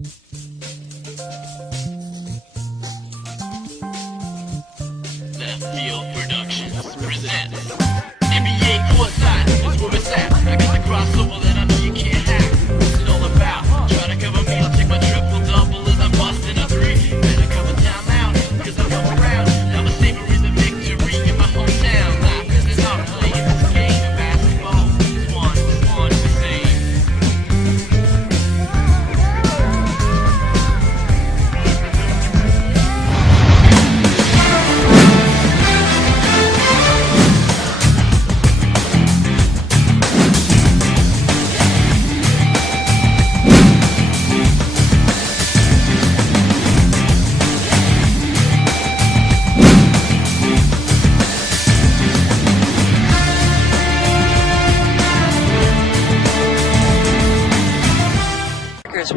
Left Field Productions presents NBA Courtside is where it's at. I got the crossover that I know you can't hack. What's it all about? Try to cover me, I'll take my triple double as I bust in a three. Better cover timeout, cause I come around. Now the savoring the victory in my hometown. Nah, cause it's not playing this game of basketball. It's one the same.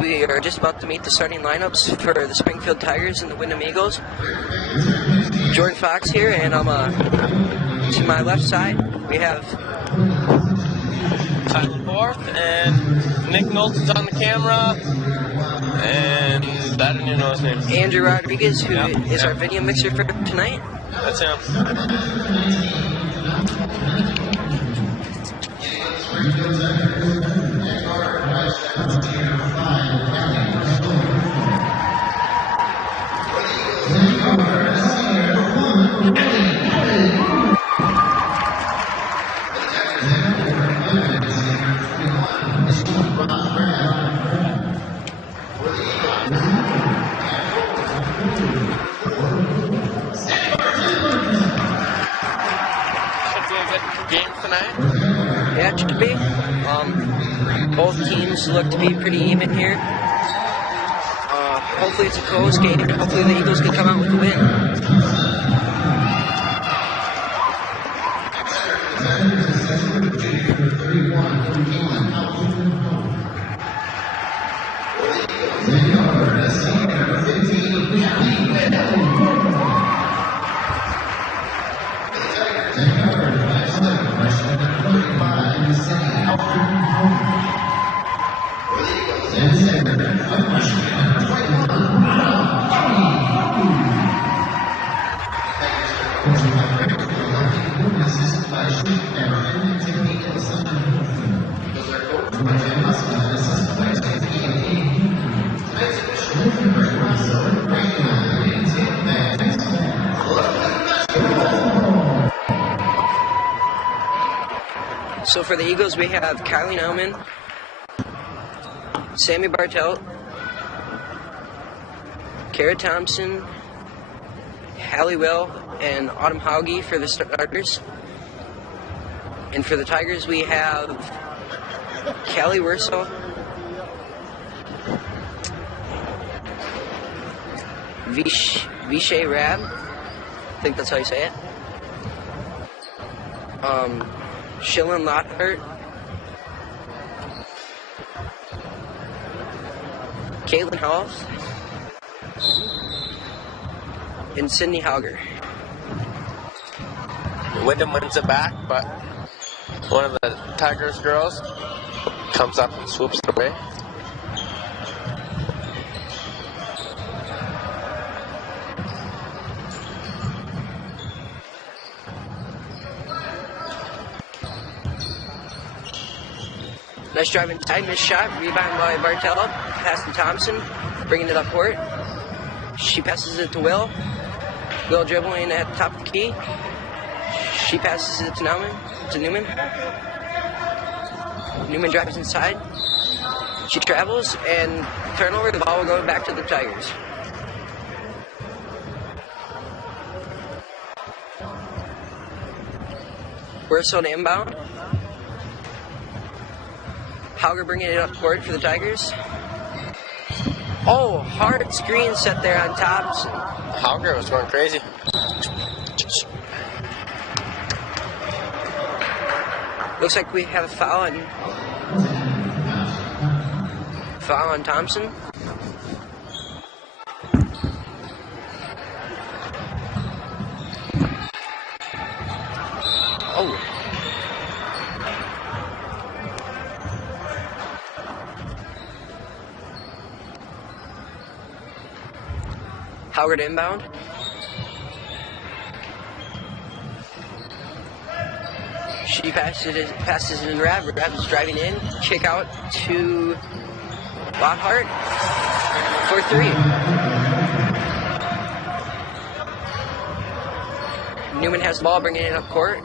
We are just about to meet the starting lineups for the Springfield Tigers and the Wyndham Eagles. Jordan Fox here, and to my left side we have Tyler Forth, and Nick Knowles on the camera, and I don't even know his name. Andrew Rodriguez, who is our video mixer for tonight. That's him. Game tonight? Yeah, it should be. Both teams look to be pretty even here. Hopefully it's a close game. Hopefully the Eagles can come out with a win. So for the Eagles, we have Kylie Nauman, Sammy Bartelt, Kara Thompson, Hallie Will, and Autumn Hauge for the starters. And for the Tigers, we have Callie Wurzel, Vishay Rab, I think that's how you say it, Shillen Lockhart, Caitlin Hoff, and Sydney Hauger. Wyndham wins it back, but one of the Tigers girls comes up and swoops it away. Nice drive inside, missed shot, rebound by Bartella, pass to Thompson, bringing it up court. She passes it to Will. Will dribbling at the top of the key. She passes it to Newman. Newman drives inside. She travels, and turnover, the ball will go back to the Tigers. We're on inbound. Hauger bringing it up court for the Tigers. Oh, hard screen set there on Thompson. Hauger was going crazy. Looks like we have a foul on Thompson. Oh. Howard inbound. She passes in Rab. Rab is driving in. Kick out to Lockhart for 3. Newman has the ball, bringing it up court.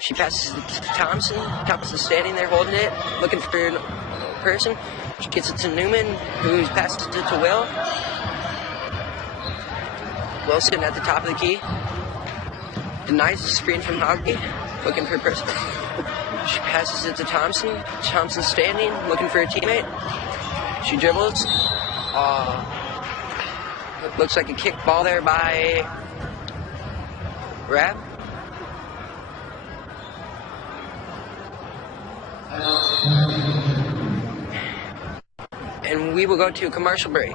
She passes it to Thompson. Thompson's standing there holding it, looking for a person. She gets it to Newman, who passes it to Will. Wilson at the top of the key. Denies the screen from Hoggy, looking for a person. She passes it to Thompson. Thompson's standing, looking for a teammate. She dribbles. Looks like a kick ball there by Rab. And we will go to a commercial break.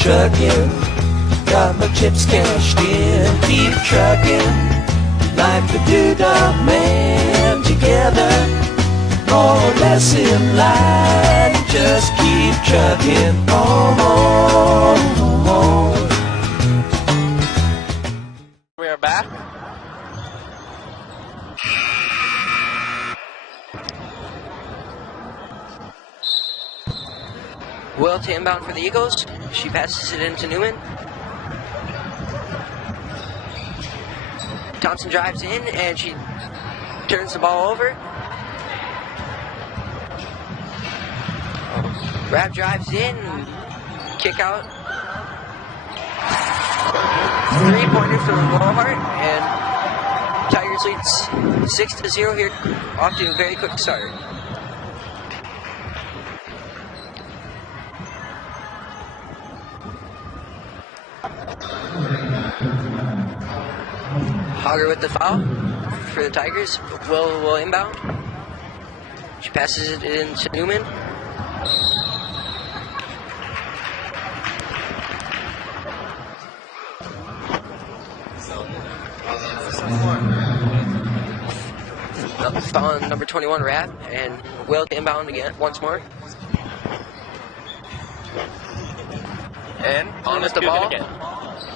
Trucking, got my chips cashed in. Keep trucking, like the Doodah Man. Together, more or less in line. Just keep trucking on. We are back. Will to inbound for the Eagles. She passes it into Newman. Thompson drives in and she turns the ball over. Rab drives in, kick out. 3-pointer for the Lockhart, and Tigers leads 6-0 here, off to a very quick start. Hogger with the foul for the Tigers. Will inbound. She passes it into Newman. On number 21, Rab, and Will to inbound again once more. And On with the ball.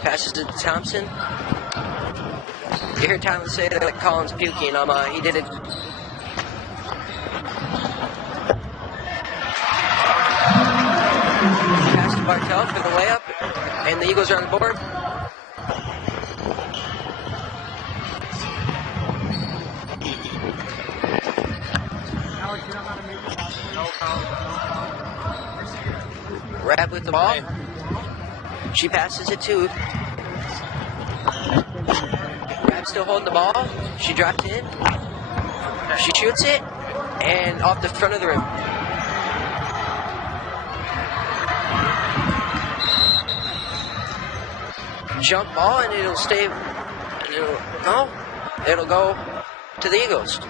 Passes it to Thompson. You hear Tyler say that Colin's puking. He did it. Pass to Bartel for the layup, and the Eagles are on the board. Rab with the ball. She passes it to. Rab's still holding the ball. She drops in. She shoots it, and off the front of the rim. Jump ball, and it'll stay. It'll go to the Eagles.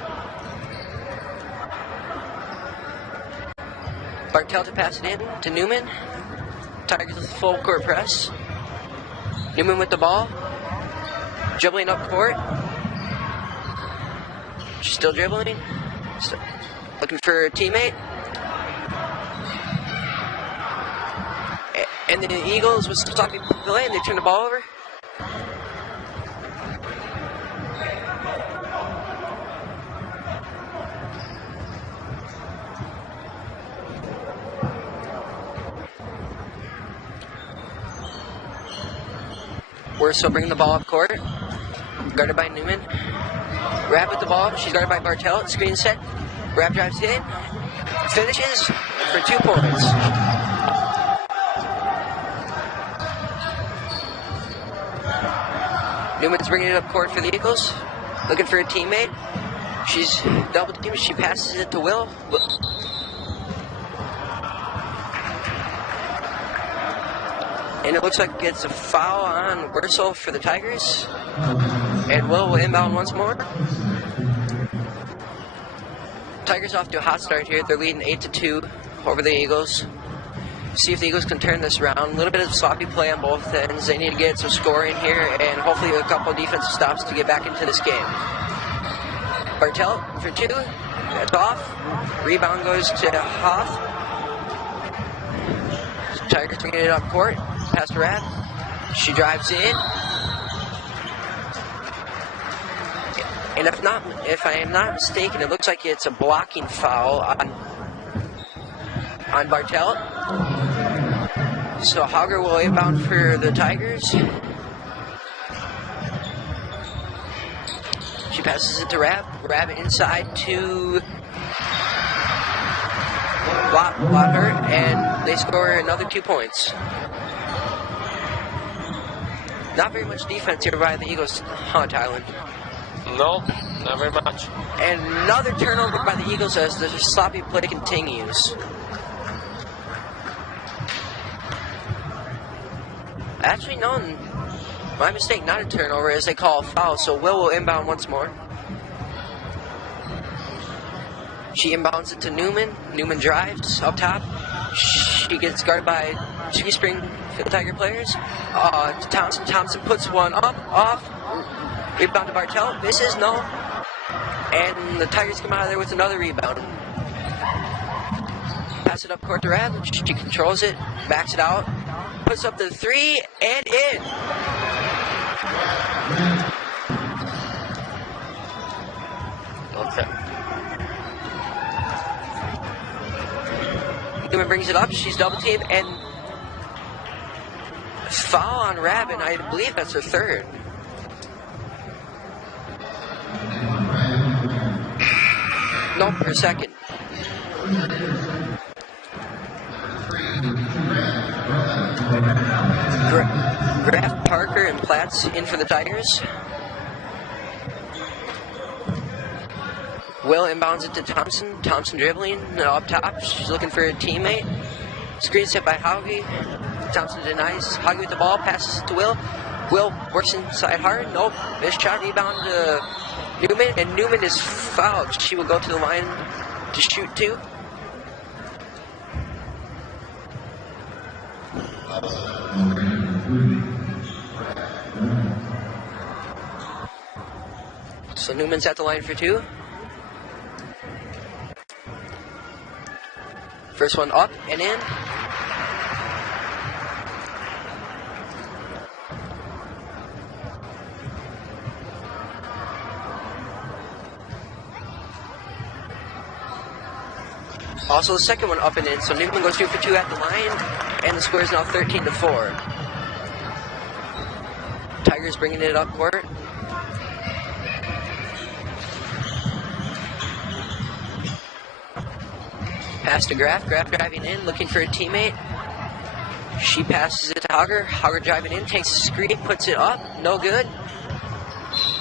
Bartel to pass it in to Newman. Tigers with full court press. Newman with the ball. Dribbling up court. She's still dribbling. Looking for a teammate. And the Eagles was stopping play, and they turn the ball over. We're still bringing the ball up court. Guarded by Newman. Rab with the ball. She's guarded by Bartel. Screen set. Rab drives in. Finishes for 2 points. Newman's bringing it up court for the Eagles. Looking for a teammate. She's double teamed. She passes it to Will. And it looks like it's a foul on Wursel for the Tigers. And Will inbound once more. Tigers off to a hot start here. They're leading 8-2 over the Eagles. See if the Eagles can turn this around. A little bit of sloppy play on both ends. They need to get some scoring here and hopefully a couple of defensive stops to get back into this game. Bartelt for 2. That's off. Rebound goes to Hoff. Tigers bringing it up court. Pass to Rath. She drives in. And if I am not mistaken, it looks like it's a blocking foul on Bartelt. So Hauger will inbound for the Tigers. She passes it to Rab. Rab inside to Lotter, and they score another 2 points. Not very much defense here by the Eagles, huh, Tylen? No, not very much. And another turnover by the Eagles as the sloppy play continues. Actually, no, my mistake, not a turnover, as they call a foul, so will inbound once more. She inbounds it to Newman. Newman drives up top. She gets guarded by 2 Springfield Tiger players. Thompson. Thompson puts one up, off. Rebound to Bartelt. Misses, no. And the Tigers come out of there with another rebound. Pass it up court to Rab. She controls it, backs it out. Puts up the 3 and in. Okay. Newman brings it up. She's double teamed and foul on Rabin. I believe that's her 3rd. Nope, her 2nd. Graf, Parker, and Platts in for the Tigers. Will inbounds it to Thompson. Thompson dribbling up top. She's looking for a teammate. Screen set by Hauge. Thompson denies. Hauge with the ball. Passes it to Will. Will works inside hard. Nope. Missed shot. Rebound to Newman. And Newman is fouled. She will go to the line to shoot 2. So Newman's at the line for 2. First one up and in. Also the second one up and in. So Newman goes 2 for 2 at the line, and the score is now 13-4. Tigers bringing it up court. Pass to Graf. Graf driving in, looking for a teammate. She passes it to Hauger. Hauger driving in, takes a screen, puts it up. No good.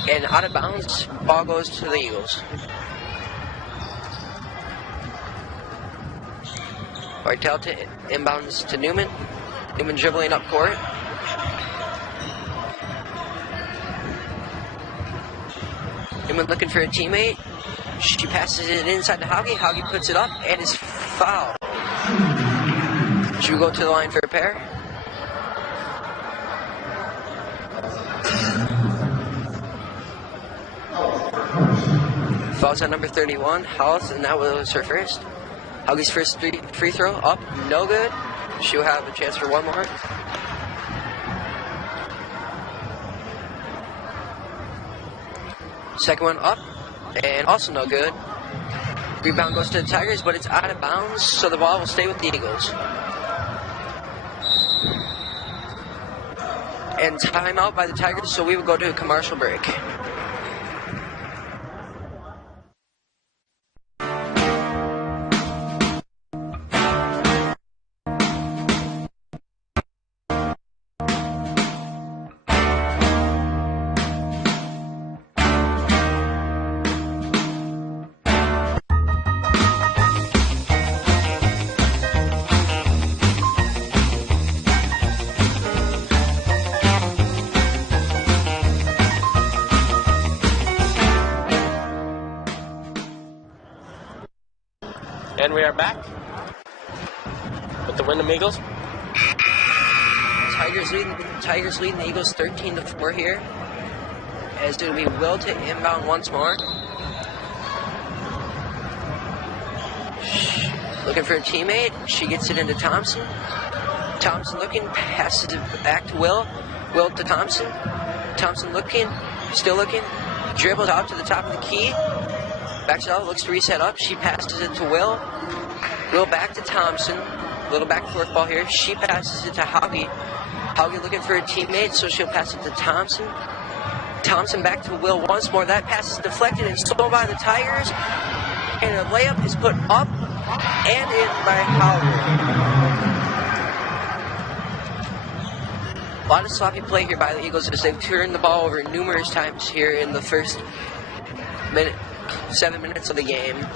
And out of bounds, ball goes to the Eagles. Bartelt inbounds to Newman. Newman dribbling up court. Newman looking for a teammate. She passes it inside to Hauge. Hauge puts it up and is fouled. She will go to the line for a pair. Fouls on number 31, House, and that was her first. Hauge's first free throw up, no good. She'll have a chance for one more. Second one up, and also no good. Rebound goes to the Tigers, but it's out of bounds, so the ball will stay with the Eagles. And timeout by the Tigers, so we will go to a commercial break. And we are back with the Wyndham Eagles. Tigers leading the Eagles 13-4 here. As it'll be Will to inbound once more. Looking for a teammate. She gets it into Thompson. Thompson looking, passes it back to Will. Will to Thompson. Thompson looking, still looking. Dribbles out to the top of the key. Backs it out, looks to reset up. She passes it to Will. Will back to Thompson. Little back and forth ball here. She passes it to Hoggy. Hoggy looking for a teammate, so she'll pass it to Thompson. Thompson back to Will once more. That pass is deflected and stolen by the Tigers. And a layup is put up and in by Hoggy. A lot of sloppy play here by the Eagles as they've turned the ball over numerous times here in the first 7 minutes of the game.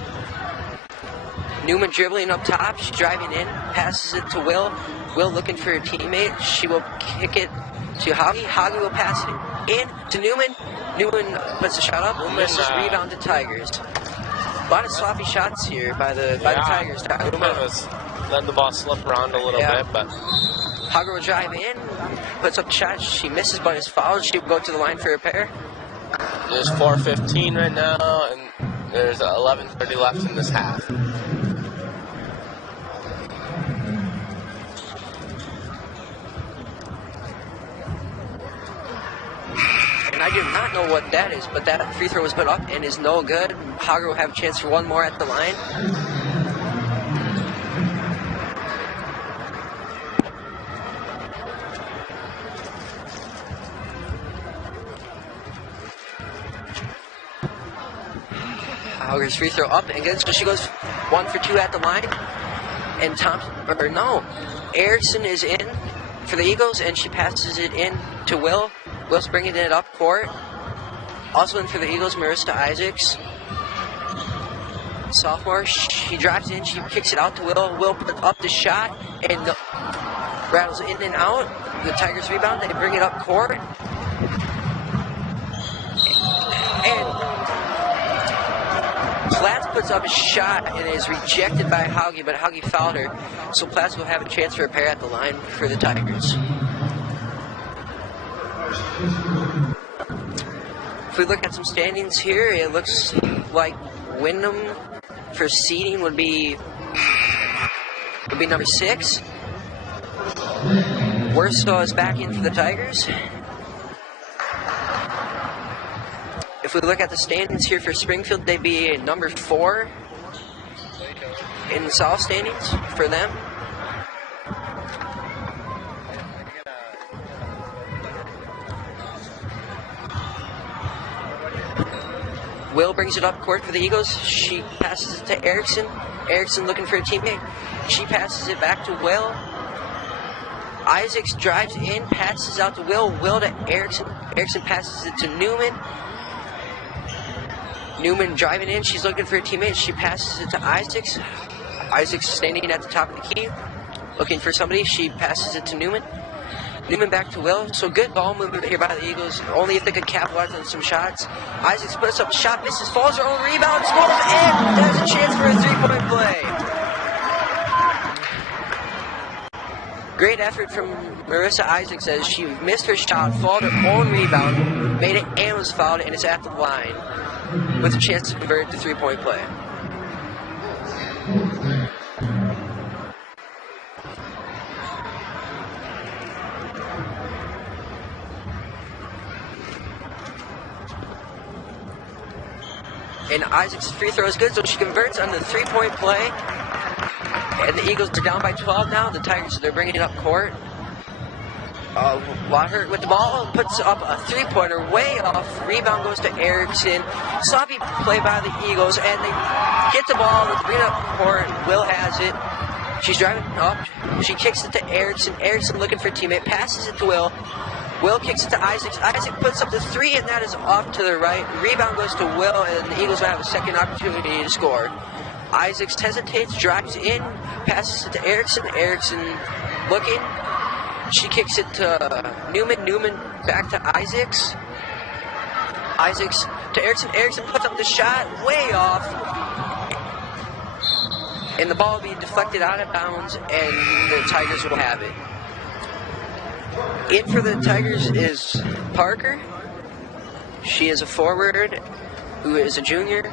Newman dribbling up top. She's driving in. Passes it to Will. Will looking for a teammate. She will kick it to Hoggy. Hoggy will pass it in to Newman. Newman puts a shot up. Misses rebound to Tigers. A lot of sloppy shots here by the Tigers. Newman was letting the ball slip around a little bit, but Hogger will drive in, puts up the shot. She misses, but is fouled. She will go to the line for a pair. There's 4:15 right now, and there's 11:30 left in this half. And I do not know what that is, but that free throw was put up and is no good. Hogger will have a chance for one more at the line. Hogger's free throw up and good, so she goes 1 for 2 at the line. And Erickson is in for the Eagles, and she passes it in to Will. Will's bringing it up court. Also in for the Eagles, Marissa Isaacs. Sophomore, she drives in, she kicks it out to Will. Will puts up the shot and rattles in and out. The Tigers rebound, they bring it up court. And Platts puts up a shot and is rejected by Hauge, but Hauge fouled her. So Platts will have a chance for a pair at the line for the Tigers. If we look at some standings here, it looks like Wyndham for seeding would be number 6. Worcester is back in for the Tigers. If we look at the standings here for Springfield, they'd be number 4 in the South standings for them. Will brings it up court for the Eagles. She passes it to Erickson. Erickson looking for a teammate. She passes it back to Will. Isaacs drives in, passes out to Will. Will to Erickson. Erickson passes it to Newman. Newman driving in. She's looking for a teammate. She passes it to Isaacs. Isaacs standing at the top of the key, looking for somebody. She passes it to Newman. Newman back to Will. So good ball movement here by the Eagles. Only if they could capitalize on some shots. Isaacs puts up a shot, misses, falls her own rebound, scores, and there's a chance for a 3-point play. Great effort from Marissa Isaacs as she missed her shot, fouled her own rebound, made it and was fouled, and is at the line with a chance to convert to 3-point play. And Isaac's free throw is good, so she converts on the 3-point play. And the Eagles are down by 12 now. The Tigers, they're bringing it up court. Water with the ball, puts up a 3-pointer way off. Rebound goes to Erickson. Sloppy play by the Eagles, and they get the ball, they bring it up court. Will has it. She's driving up. She kicks it to Erickson. Erickson looking for a teammate, passes it to Will. Will kicks it to Isaacs. Isaac puts up the 3, and that is off to the right. Rebound goes to Will, and the Eagles will have a second opportunity to score. Isaacs hesitates, drives in, passes it to Erickson. Erickson looking. She kicks it to Newman. Newman back to Isaacs. Isaacs to Erickson. Erickson puts up the shot, way off. And the ball will be deflected out of bounds, and the Tigers will have it. In for the Tigers is Parker. She is a forward who is a junior.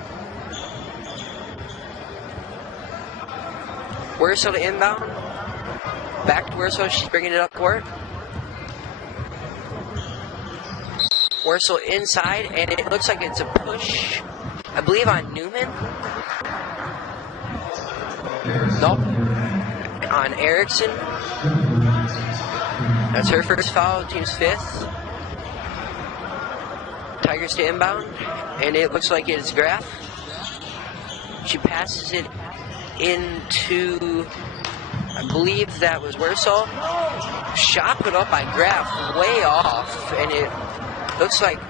Werso to inbound. Back to Werso. She's bringing it up court. Werso inside, and it looks like it's a push, I believe, on Newman. Nope. On Erickson. That's her first foul, team's 5th. Tigers to inbound, and it looks like it's Graff. She passes it into, I believe that was Werso. Shot put up by Graff, way off, and it looks like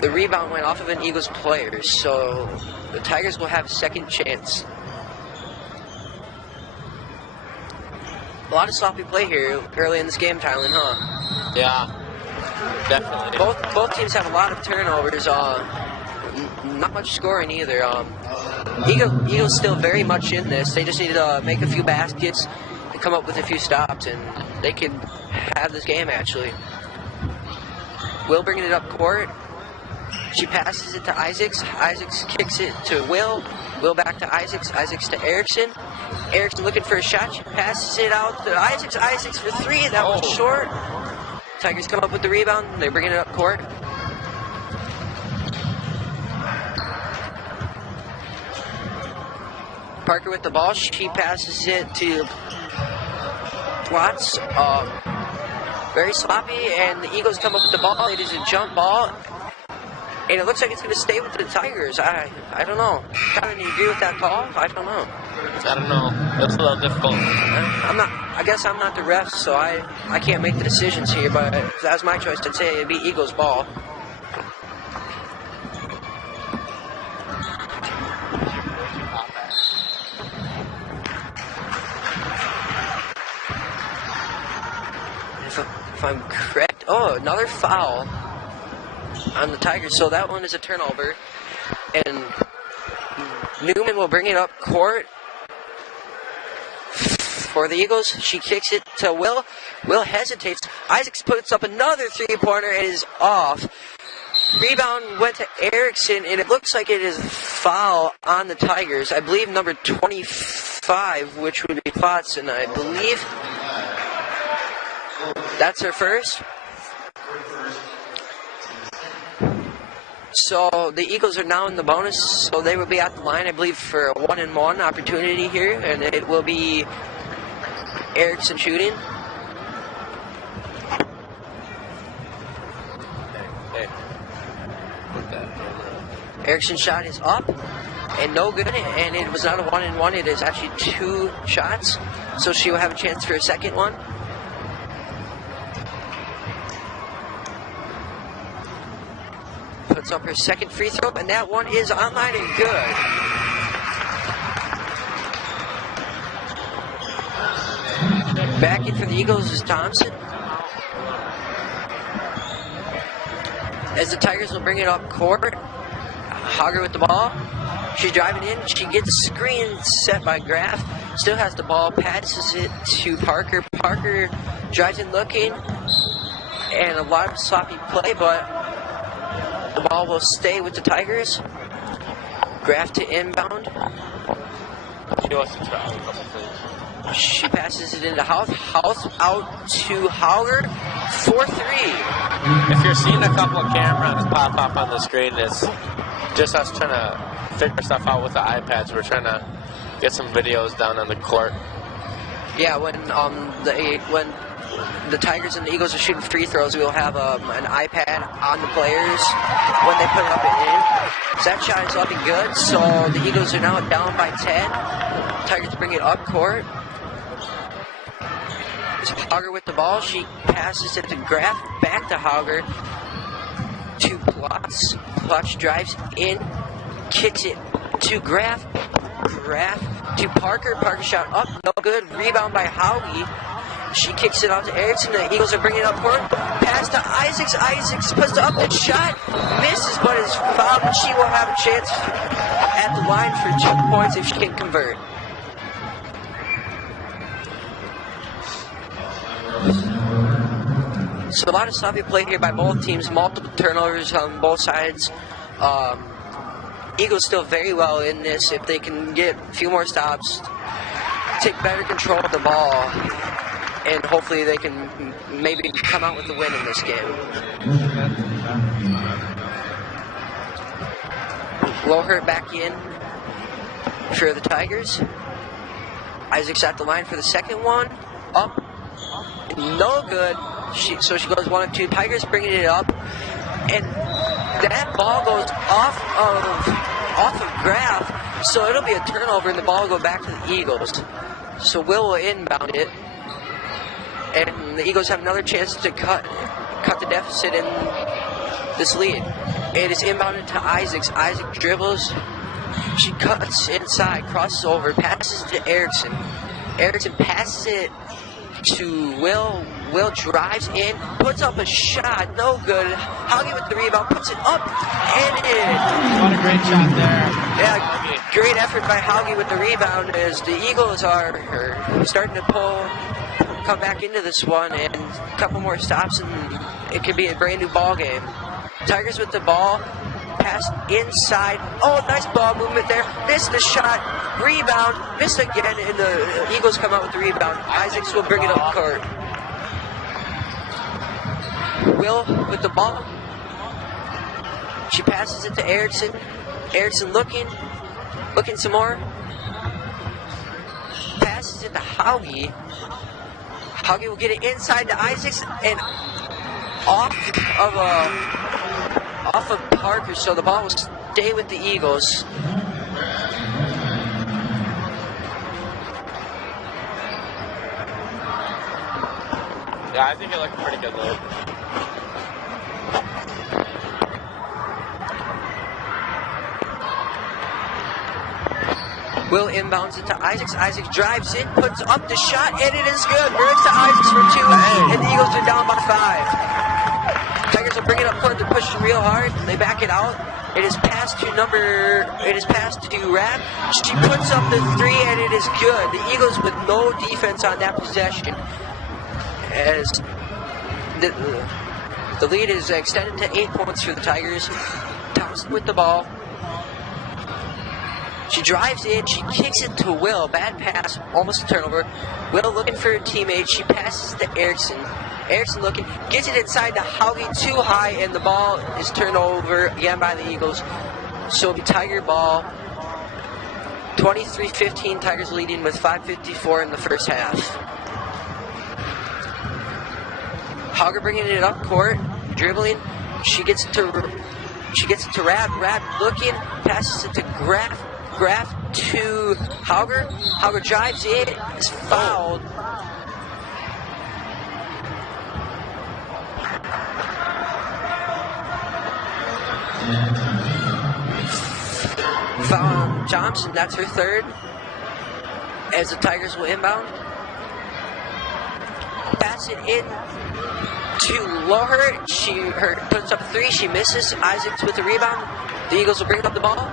the rebound went off of an Eagles player, so the Tigers will have a second chance. A lot of sloppy play here early in this game, Tylen, huh? Yeah, definitely. Both teams have a lot of turnovers. Not much scoring either. Eagles still very much in this. They just need to make a few baskets and come up with a few stops, and they can have this game actually. Will bringing it up court. She passes it to Isaacs. Isaacs kicks it to Will. Will back to Isaacs. Isaacs to Erickson. Erickson looking for a shot. She passes it out to Isaacs. Isaacs for 3. That was short. Tigers come up with the rebound. They're bringing it up court. Parker with the ball. She passes it to Watts. Very sloppy, and the Eagles come up with the ball. It is a jump ball, and it looks like it's going to stay with the Tigers. I don't know. Tyler, do you agree with that call? I don't know. I don't know. Looks a little difficult. I guess I'm not the ref, so I can't make the decisions here, but if that was my choice, I'd say it'd be Eagles ball. If I'm correct, another foul on the Tigers, so that one is a turnover, and Newman will bring it up court for the Eagles. She kicks it to Will. Will hesitates. Isaacs puts up another 3-pointer. It is off. Rebound went to Erickson, and it looks like it is a foul on the Tigers. I believe number 25, which would be Watson, I believe. That's her first. So the Eagles are now in the bonus, so they will be at the line, I believe, for a 1-and-1 opportunity here, and it will be Erickson shooting. Erickson's shot is up and no good, and it was not a 1-and-1. It is actually 2 shots, so she will have a chance for a second one. Puts up her second free throw, and that one is online and good. Back in for the Eagles is Thompson. As the Tigers will bring it up court. Hogger with the ball. She's driving in. She gets a screen set by Graff. Still has the ball. Passes it to Parker. Parker drives in looking. And a lot of sloppy play, but the ball will stay with the Tigers. Graff to inbound. She wants to try a couple things. She passes it into Houth. Houth out to Hauger for 3. If you're seeing a couple of cameras pop up on the screen, it's just us trying to figure stuff out with the iPads. We're trying to get some videos down on the court. Yeah, when the Tigers and the Eagles are shooting free throws, we'll have an iPad on the players when they put it up and in. So that shot is looking good. So the Eagles are now down by 10. Tigers bring it up court. It's Hauger with the ball. She passes it to Graff, back to Hauger, to Plotz. Plotz drives in, kicks it to Graff. Graff to Parker. Parker shot up, no good. Rebound by Howie. She kicks it out to Erickson. The Eagles are bringing it up court. Pass to Isaacs. Isaacs puts up the shot. Misses, but is fouled. And she will have a chance at the line for 2 points if she can convert. So a lot of sloppy play here by both teams, multiple turnovers on both sides. Eagles still very well in this if they can get a few more stops, take better control of the ball, and hopefully they can maybe come out with the win in this game. Lohert back in for the Tigers. Isaac's at the line for the second one. Up. No good. So she goes 1 of 2. Tigers bringing it up. And that ball goes off of Graf. So it'll be a turnover and the ball will go back to the Eagles. So Will inbound it. And the Eagles have another chance to cut the deficit in this lead. It is inbounded to Isaacs. Isaac dribbles. She cuts inside, crosses over, passes to Erickson. Erickson passes it to Will. Will drives in, puts up a shot, no good. Hauge with the rebound, puts it up and in. What a great shot there. Yeah, great effort by Hauge with the rebound as the Eagles are starting to come back into this one, and a couple more stops and it could be a brand new ball game. Tigers with the ball, pass inside. Oh, nice ball movement there. Missed the shot, rebound, missed again, and the Eagles come out with the rebound. Isaacs will bring it up court. Will with the ball. She passes it to Erickson. Erickson looking some more. Passes it to Hauge. Hauge will get it inside to Isaacs and off of Parker, so the ball will stay with the Eagles. Yeah, I think it looked pretty good though. Will inbounds it to Isaacs. Isaacs drives in, puts up the shot, and it is good. Burns to Isaacs for 2, and the Eagles are down by 5. Tigers will bring it up court. They're pushing real hard. They back it out. It is passed to Rab. She puts up the 3, and it is good. The Eagles with no defense on that possession, as the lead is extended to 8 points for the Tigers. Thompson with the ball. She drives in, she kicks it to Will. Bad pass, almost a turnover. Will looking for a teammate. She passes to Erickson. Erickson looking, gets it inside to Hauge, too high, and the ball is turned over again by the Eagles. So it'll be Tiger ball. 23-15, Tigers leading with 5:54 in the first half. Hauge bringing it up court, dribbling. She gets it to Rab. Rab looking, passes it to Graf to Hauge. Hauge drives in, is fouled. Foul on Johnson, that's her third. As the Tigers will inbound. Pass it in to Lohert. She puts up a 3, she misses. Isaacs with the rebound. The Eagles will bring up the ball.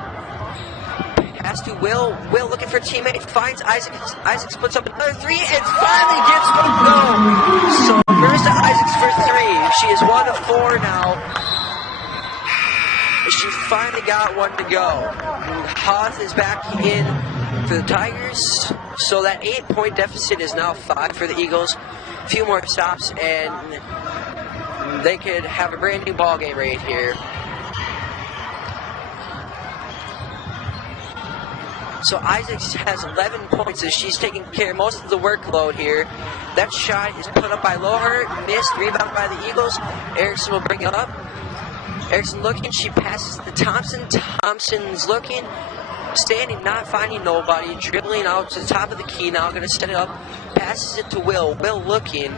Pass to Will. Will looking for a teammate. Finds Isaacs. Isaacs puts up another 3 and finally gets one to go. So Marissa Isaacs for 3. She is 1 of 4 now. She finally got one to go. Hoth is back in for the Tigers. So that 8-point deficit is now 5 for the Eagles. A few more stops and they could have a brand new ball game right here. So Isaacs has 11 points as she's taking care of most of the workload here. That shot is put up by Lohert, missed, rebound by the Eagles. Erickson will bring it up. Erickson looking, she passes to Thompson. Thompson's looking, standing, not finding nobody, dribbling out to the top of the key now, going to set it up. Passes it to Will. Will looking.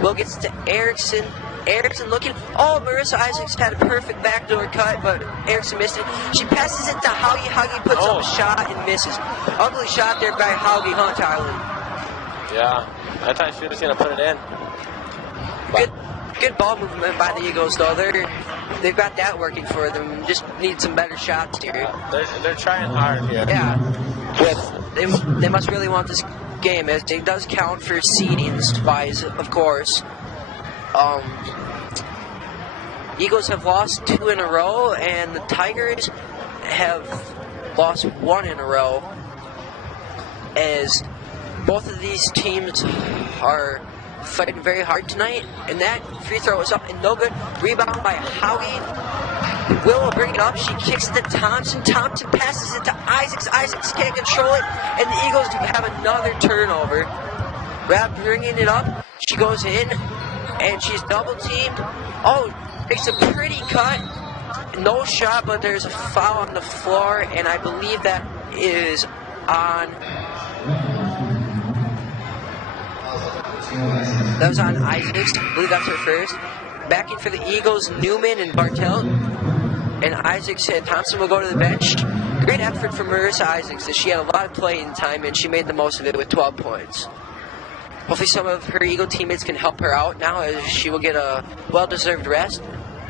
Will gets to Erickson. Erickson looking. Oh, Marissa Isaacs had a perfect backdoor cut, but Erickson missed it. She passes it to Hauge. Hauge puts up a shot and misses. Ugly shot there by Hauge Hunt Island. Yeah, I thought she was going to put it in. Good ball movement by the Eagles, though. They've got that working for them. Just need some better shots here. They're trying hard here. Yeah. They must really want this game, as it does count for seedings wise, of course. Eagles have lost 2 in a row, and the Tigers have lost 1 in a row, as both of these teams are fighting very hard tonight. And that free throw was up and no good. Rebound by Howie. Will bring it up. She kicks it to Thompson. Thompson passes it to Isaacs. Isaacs can't control it, and the Eagles have another turnover. Rab bringing it up. She goes in, and she's double teamed. Oh, makes a pretty cut. No shot, but there's a foul on the floor, and I believe that is on. That was on Isaacs. I believe that's her first. Backing for the Eagles, Newman and Bartelt. And Isaacs and Thompson will go to the bench. Great effort from Marissa Isaacs, as she had a lot of playing time, and she made the most of it with 12 points. Hopefully some of her Eagle teammates can help her out now, as she will get a well-deserved rest.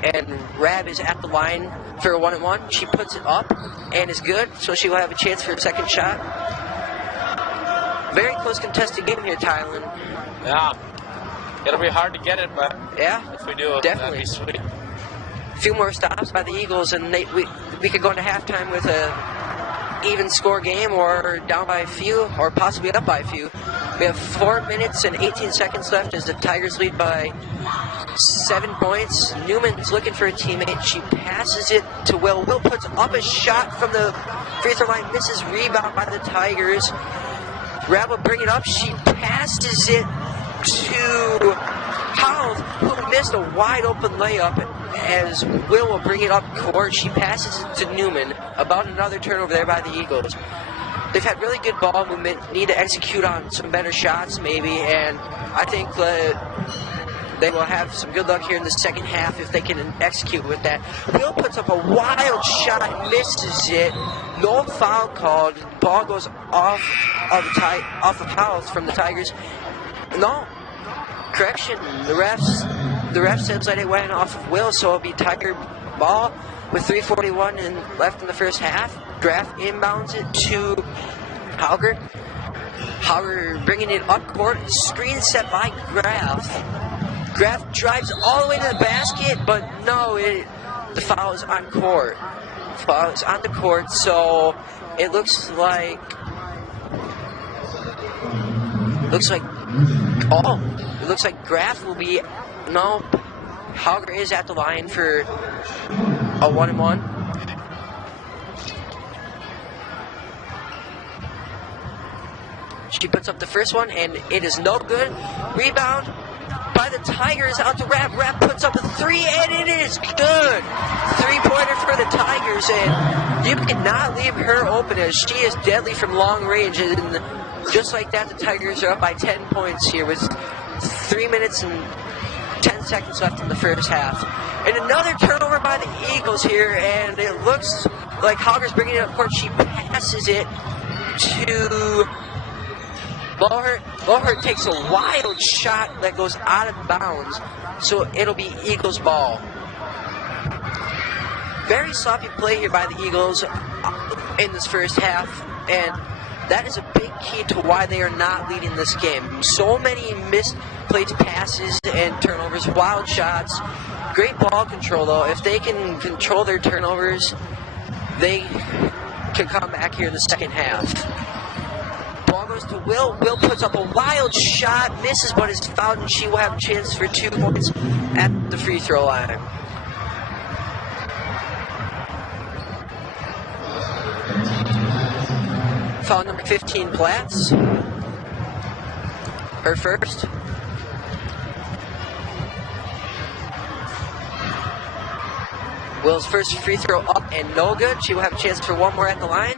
And Rab is at the line for a 1-and-1. She puts it up and is good, so she will have a chance for a second shot. Very close contested game here, Tylen. Yeah. It'll be hard to get it, but yeah, if we do, definitely. that'd be sweet. A few more stops by the Eagles, and we could go into halftime with a even score game, or down by a few, or possibly up by a few. We have 4 minutes and 18 seconds left as the Tigers lead by 7 points. Newman's looking for a teammate. She passes it to Will. Will puts up a shot from the free throw line, misses. Rebound by the Tigers. Rab will bring it up. She passes it to Howell, who missed a wide open layup, as Will bring it up court. She passes it to Newman. About another turnover there by the Eagles. They've had really good ball movement, need to execute on some better shots maybe, and I think they will have some good luck here in the second half if they can execute with that. Will puts up a wild shot, misses it. No foul called. Ball goes off of Howell from the Tigers. No, correction. The ref says that it went off of Will, so it'll be Tiger ball with 3:41 left in the first half. Graf inbounds it to Hauger. Hauger bringing it up court. Screen set by Graf. Graf drives all the way to the basket, but no, the foul is on court. Foul is on the court, so it looks like Graf will be, no, Hauger is at the line for a 1-and-1. She puts up the first one, and it is no good. Rebound by the Tigers out to Rab. Rab puts up a 3, and it is good. 3-pointer for the Tigers, and you cannot leave her open, as she is deadly from long range. And just like that, the Tigers are up by 10 points here with 3 minutes and 10 seconds left in the first half. And another turnover by the Eagles here, and it looks like Hauger's bringing it up court. She passes it to Lohert. Lohert takes a wild shot that goes out of bounds, so it'll be Eagles ball. Very sloppy play here by the Eagles in this first half, and that is a big key to why they are not leading this game. So many misplaced passes and turnovers, wild shots. Great ball control, though. If they can control their turnovers, they can come back here in the second half. Ball goes to Will. Will puts up a wild shot, misses, but is fouled, and she will have a chance for 2 points at the free throw line. Foul number 15, Platts. Her first. Will's first free throw up and no good. She will have a chance for 1 more at the line.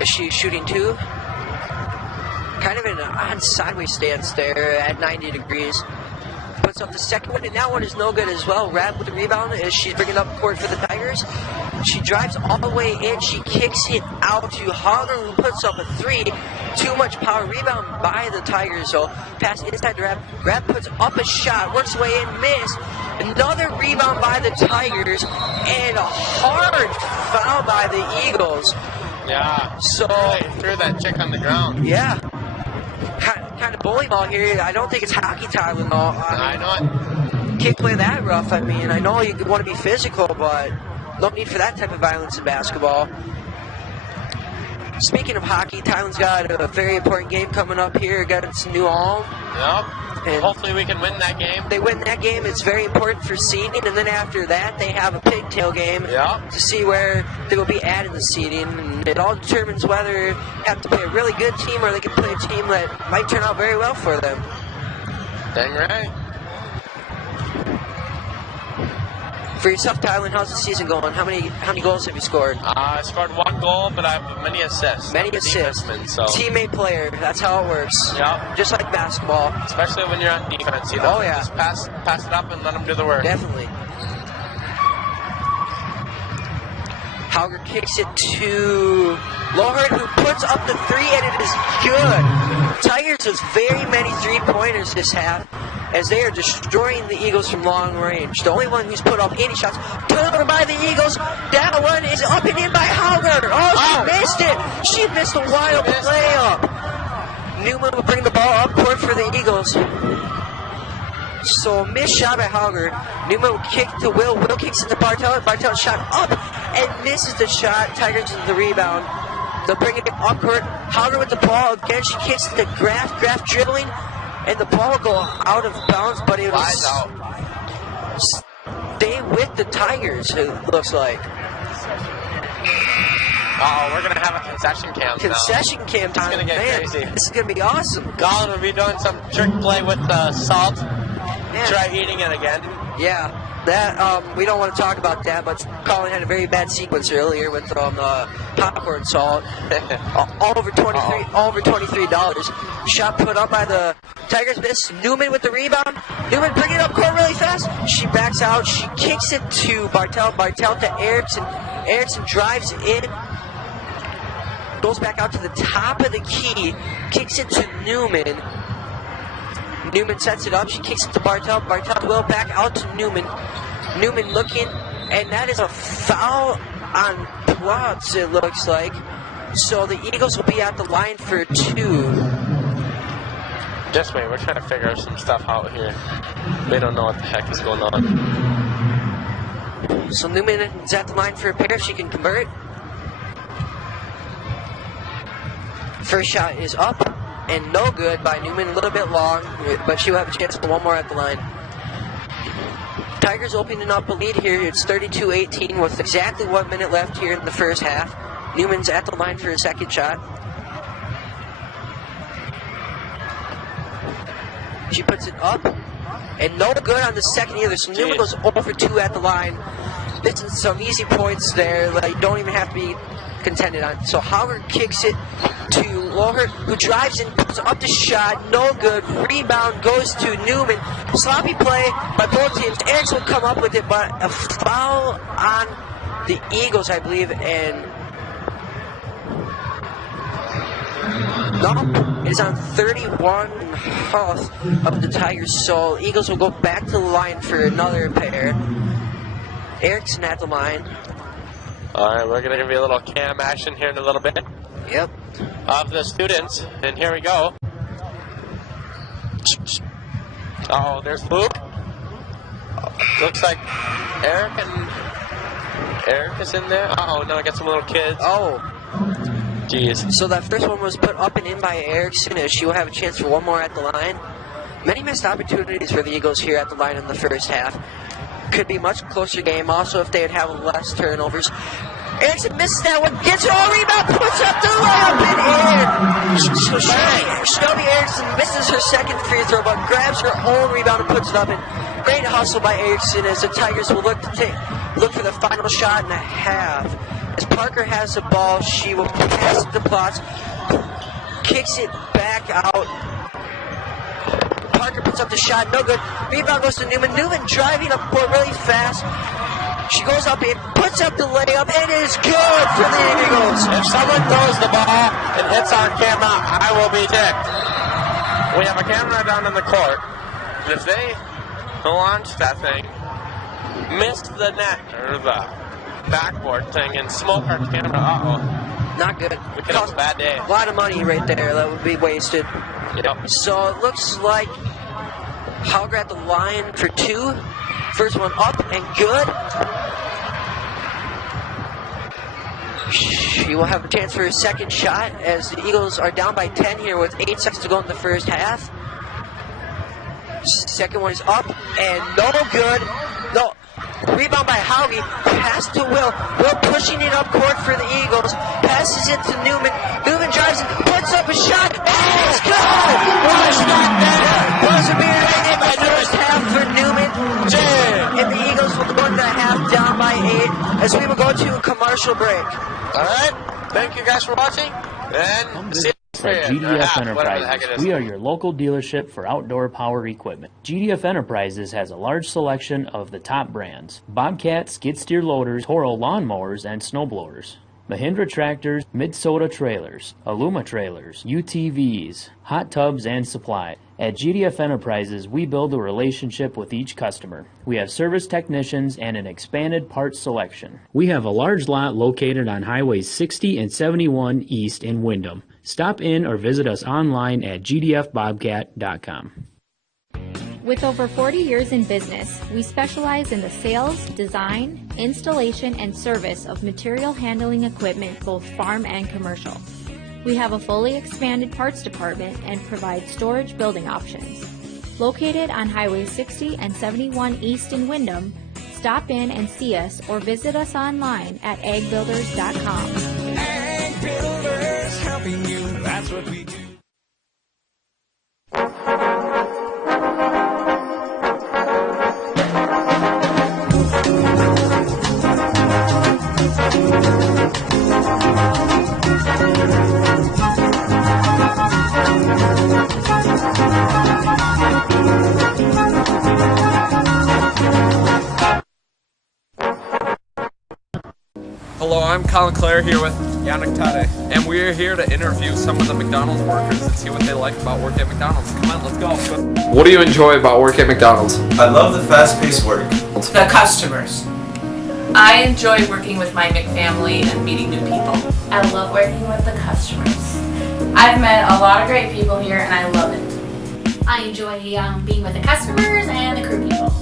Is she shooting 2? Kind of in an odd sideways stance there at 90 degrees. Puts up the second one, and that one is no good as well. Rab with the rebound as she's bringing up court for the Tigers. She drives all the way in. She kicks it out to Hauger, who puts up a 3. Too much power. Rebound by the Tigers, so pass inside to Rab. Rab puts up a shot, works way in, missed. Another rebound by the Tigers, and a hard foul by the Eagles. Yeah. So threw that chick on the ground. Yeah. a bowling ball here. I don't think it's hockey time at all. I know it. Can't play that rough. I mean, I know you want to be physical, but no need for that type of violence in basketball. Speaking of hockey, Thailand's got a very important game coming up here against New Ulm. Yep. And hopefully we can win that game. They win that game, it's very important for seeding, and then after that they have a pigtail game to see where they will be at in the seeding. And it all determines whether they have to play a really good team or they can play a team that might turn out very well for them. Dang right. For yourself, Thailand, how's the season going? How many goals have you scored? I scored 1 goal, but I have many assists. Many assists. So. Teammate player, that's how it works. Yep. Just like basketball. Especially when you're on defense. You know, just pass it up and let them do the work. Definitely. Hauger kicks it to Lohert, who puts up the 3, and it is good. Tigers has very many 3-pointers this half, as they are destroying the Eagles from long range. The only one who's put up any shots, turnover by the Eagles. That one is up and in by Hauger. Oh, she missed it. She missed a wild layup. Newman will bring the ball up court for the Eagles. So, missed shot by Hauger. Newman will kick to Will. Will kicks it to Bartel. Bartel shot up and misses the shot. Tigers with the rebound. They'll bring it up court. Hauger with the ball again. She kicks it to Graf. Graf dribbling. And the ball will go out of bounds, but it will stay with the Tigers, it looks like. Oh, we're going to have a concession camp Concession camp time. It's going to get crazy. This is going to be awesome. Colin will be doing some trick play with salt. Try eating it again. Yeah. That we don't want to talk about that, but Colin had a very bad sequence earlier with popcorn salt, all over $23. Shot put up by the Tigers. Miss. Newman with the rebound. Newman bringing it up court really fast. She backs out. She kicks it to Bartel. Bartel to Erickson. Erickson drives in. Goes back out to the top of the key. Kicks it to Newman. Newman sets it up. She kicks it to Bartel. Bartel will back out to Newman. Newman looking, and that is a foul on Plotz, it looks like. So the Eagles will be at the line for 2. Just wait, we're trying to figure some stuff out here. We don't know what the heck is going on. So Newman is at the line for a pair. She can convert. First shot is up. And no good by Newman, a little bit long, but she'll have a chance for one more at the line. Tigers opening up a lead here. It's 32-18 with exactly 1 minute left here in the first half. Newman's at the line for a second shot. She puts it up, and no good on the second either. So Newman goes 0 for 2 at the line. This is some easy points there that you don't even have to be contended on. So Howard kicks it to Lohert, who drives in, puts up the shot, no good. Rebound goes to Newman. Sloppy play by both teams. Erickson will come up with it, but a foul on the Eagles, I believe, and no, it is on 31 of the Tigers. So Eagles will go back to the line for another pair. Erickson at the line. All right, we're going to give you a little cam action here in a little bit. Yep. Of the students, and here we go. Oh, there's Luke. Looks like Eric is in there. Oh, no, I got some little kids. Oh. Jeez. So that first one was put up and in by Erickson, as she will have a chance for one more at the line. Many missed opportunities for the Eagles here at the line in the first half. Could be a much closer game, also if they would have less turnovers. Erickson misses that one, gets her own rebound, puts up the layup and in. So Shelby Erickson misses her second free throw, but grabs her own rebound and puts it up. And great hustle by Erickson as the Tigers will look for the final shot and a half. As Parker has the ball, she will pass it to Plotz, kicks it back out. Parker puts up the shot, no good. Rebound goes to Newman. Newman driving up court really fast. She goes up in, puts up the layup, and it is good for the Eagles. If someone throws the ball and hits on camera, I will be ticked. We have a camera down in the court, and if they launch that thing, miss the net or the backboard thing, and smoke our camera, Not good. we could have a bad day. A lot of money right there that would be wasted. Yep. So it looks like Hauger at the line for 2. First one up and good. He will have a chance for his second shot as the Eagles are down by 10 here with 8 seconds to go in the first half. Second one is up and no good. No. Rebound by Hauge. Pass to Will. Will pushing it up court for the Eagles. Passes it to Newman. Newman drives it. Puts up a shot. Oh, it's good! What a shot that was a big in the first half for Newman. And the Eagles will go into the half down by 8 as we will go to a commercial break. All right. Thank you guys for watching. And see you At GDF Enterprises, we are your local dealership for outdoor power equipment. GDF Enterprises has a large selection of the top brands: Bobcat skid steer loaders, Toro lawnmowers and snowblowers, Mahindra tractors, Minnesota trailers, Aluma trailers, UTVs, hot tubs and supply. At GDF Enterprises, we build a relationship with each customer. We have service technicians and an expanded parts selection. We have a large lot located on Highways 60 and 71 East in Windham. Stop in or visit us online at gdfbobcat.com. With over 40 years in business, we specialize in the sales, design, installation, and service of material handling equipment, both farm and commercial. We have a fully expanded parts department and provide storage building options. Located on Highway 60 and 71 East in Windham, stop in and see us or visit us online at agbuilders.com. Ag Builders, helping you, that's what we do. Hello, I'm Colin Clare here with Yannick Tade, and we're here to interview some of the McDonald's workers and see what they like about work at McDonald's. Come on, let's go. What do you enjoy about work at McDonald's? I love the fast-paced work. The customers. I enjoy working with my McFamily and meeting new people. I love working with the customers. I've met a lot of great people here and I love it. I enjoy being with the customers and the crew people.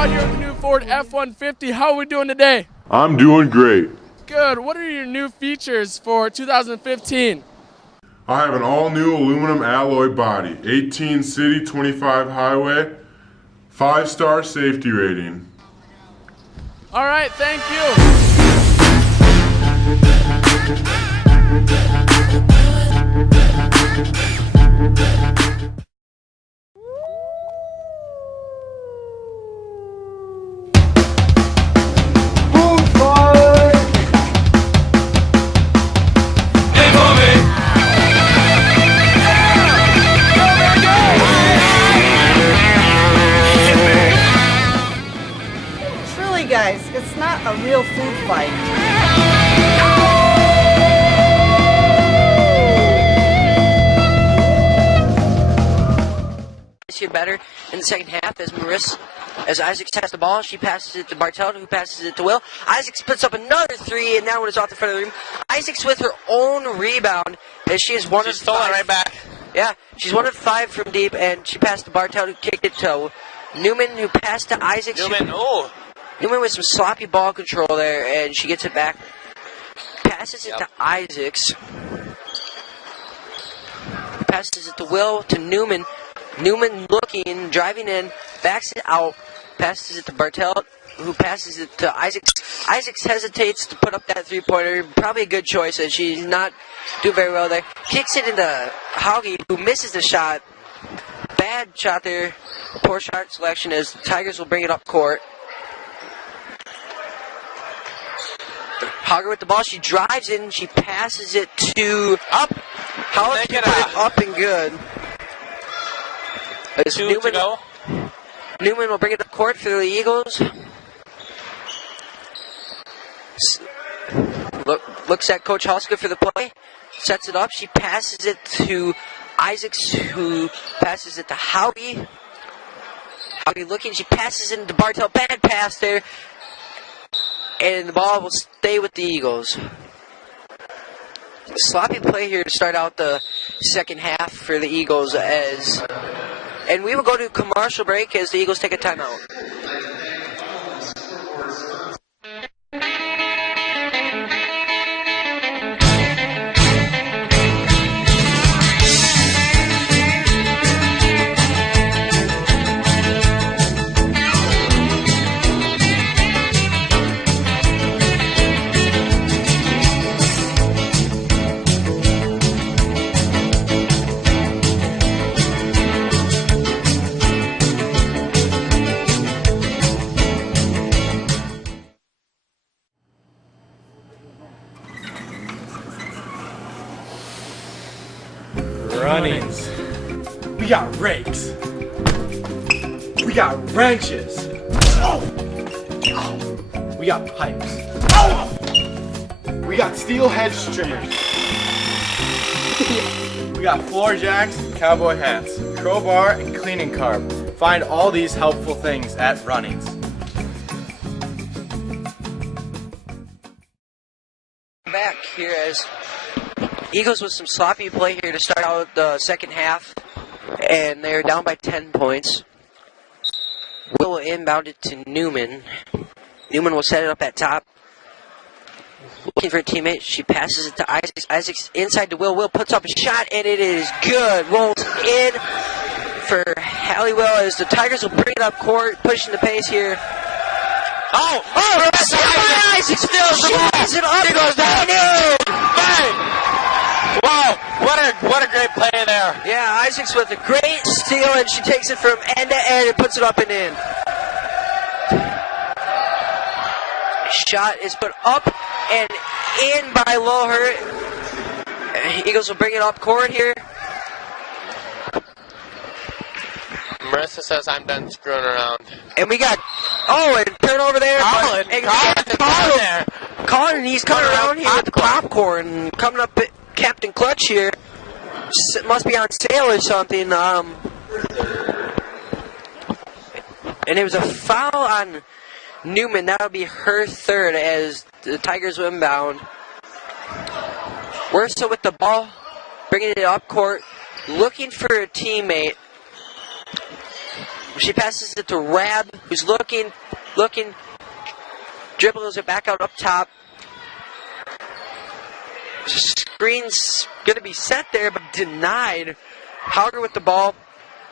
out here with the new Ford F-150. How are we doing today? I'm doing great. Good. What are your new features for 2015? I have an all-new aluminum alloy body, 18 city, 25 highway, 5-star safety rating. All right, thank you. Truly, guys, it's not a real food fight. This year better in the second half as Isaacs has the ball. She passes it to Bartell, who passes it to Will. Isaacs puts up another three, and that one is off the front of the room. Isaacs with her own rebound, as she is one of stole it right back. Yeah, she's 1 of 5 from deep, and she passed to Bartell, who kicked it to Newman, who passed to Isaacs. Newman with some sloppy ball control there, and she gets it back. Passes it to Isaacs. Passes it to Will, to Newman. Newman looking, driving in, backs it out, passes it to Bartell, who passes it to Isaacs. Isaacs hesitates to put up that three-pointer. Probably a good choice, as she's not doing very well there. Kicks it into Hauge, who misses the shot. Bad shot there. Poor shot selection, as the Tigers will bring it up court. Hauge with the ball. She drives in. She passes it to up. Howard can put it up and good. As Newman, Newman will bring it up court for the Eagles. Looks at Coach Huska for the play. Sets it up. She passes it to Isaacs, who passes it to Hauge. Hauge looking. She passes it into Bartell. Bad pass there. And the ball will stay with the Eagles. Sloppy play here to start out the second half for the Eagles, and we will go to commercial break as the Eagles take a timeout. Runnings. We got rakes. We got wrenches. We got pipes. We got steel hedge trimmers. We got floor jacks, cowboy hats, crowbar, and cleaning carb. Find all these helpful things at Runnings. Back here as Eagles with some sloppy play here to start out the second half, and they're down by 10 points. Will inbound it to Newman. Newman will set it up at top. Looking for a teammate. She passes it to Isaacs. Isaacs inside to Will. Will puts up a shot, and it is good. Rolls in for Halliwell as the Tigers will bring it up court, pushing the pace here. Isaacs steals the ball. It up. She goes down. Bang! Wow, what a great play there. Yeah, Isaacs with a great steal, and she takes it from end to end and puts it up and in. Shot is put up and in by Loher. Eagles will bring it up court here. Marissa says I'm done screwing around. And we got, and turnover there. Colin, he's coming around here with the popcorn, coming up at Captain Clutch here. Must be on sale or something. And it was a foul on Newman. That'll be her third as the Tigers will inbound. Wersa with the ball, bringing it up court, looking for a teammate. She passes it to Rab, who's looking, dribbles it back out up top. Screen's going to be set there, but denied. Hauger with the ball,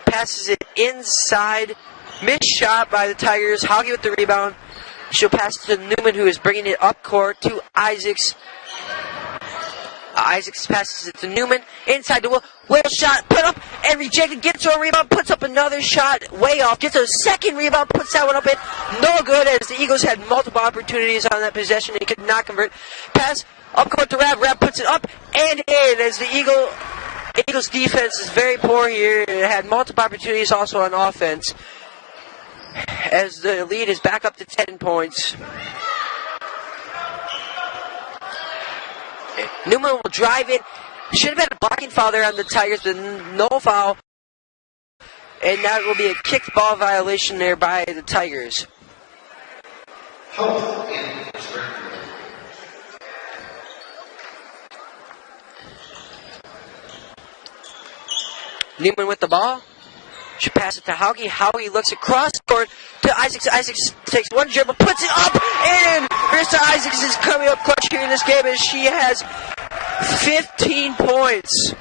passes it inside. Missed shot by the Tigers. Hauge with the rebound. She'll pass it to Newman, who is bringing it up court to Isaacs. Isaacs passes it to Newman. Inside to Will. Will shot, put up and rejected. Gets her a rebound, puts up another shot, way off. Gets her a second rebound, puts that one up in. No good, as the Eagles had multiple opportunities on that possession. They could not convert. Pass up court to Rab. Rab puts it up and in, as the Eagles defense is very poor here. It had multiple opportunities also on offense, as the lead is back up to 10 points. Newman will drive in. Should have been a blocking foul there on the Tigers, but no foul. And that will be a kicked ball violation there by the Tigers. Newman with the ball. She passes it to Hauge. Hauge looks across court to Isaacs. Isaacs takes one dribble, puts it up, and Krista Isaacs is coming up clutch here in this game, as she has 15 points.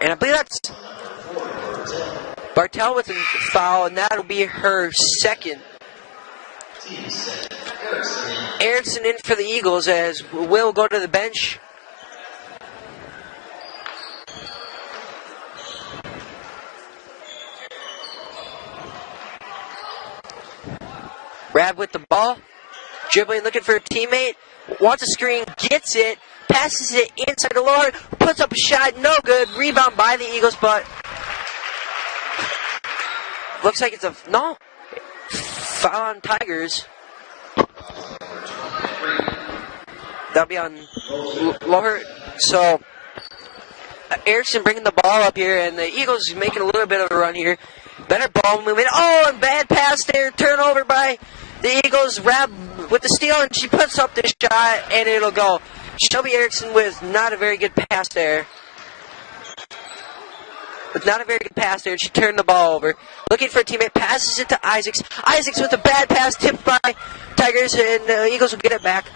And I believe that's Bartel with a foul, and that'll be her second. Erickson in for the Eagles, as Will go to the bench. Rab with the ball, dribbling, looking for a teammate, wants a screen, gets it, passes it inside the Lord, puts up a shot, no good, rebound by the Eagles, but looks like it's a, no, foul on Tigers. That'll be on Loher. So Erickson bringing the ball up here, and the Eagles making a little bit of a run here. Better ball movement. Oh, and bad pass there. Turnover by the Eagles. Rab with the steal, and she puts up the shot, and it'll go. Shelby Erickson with not a very good pass there. She turned the ball over. Looking for a teammate. Passes it to Isaacs. Isaacs with a bad pass. Tipped by Tigers, and the Eagles will get it back.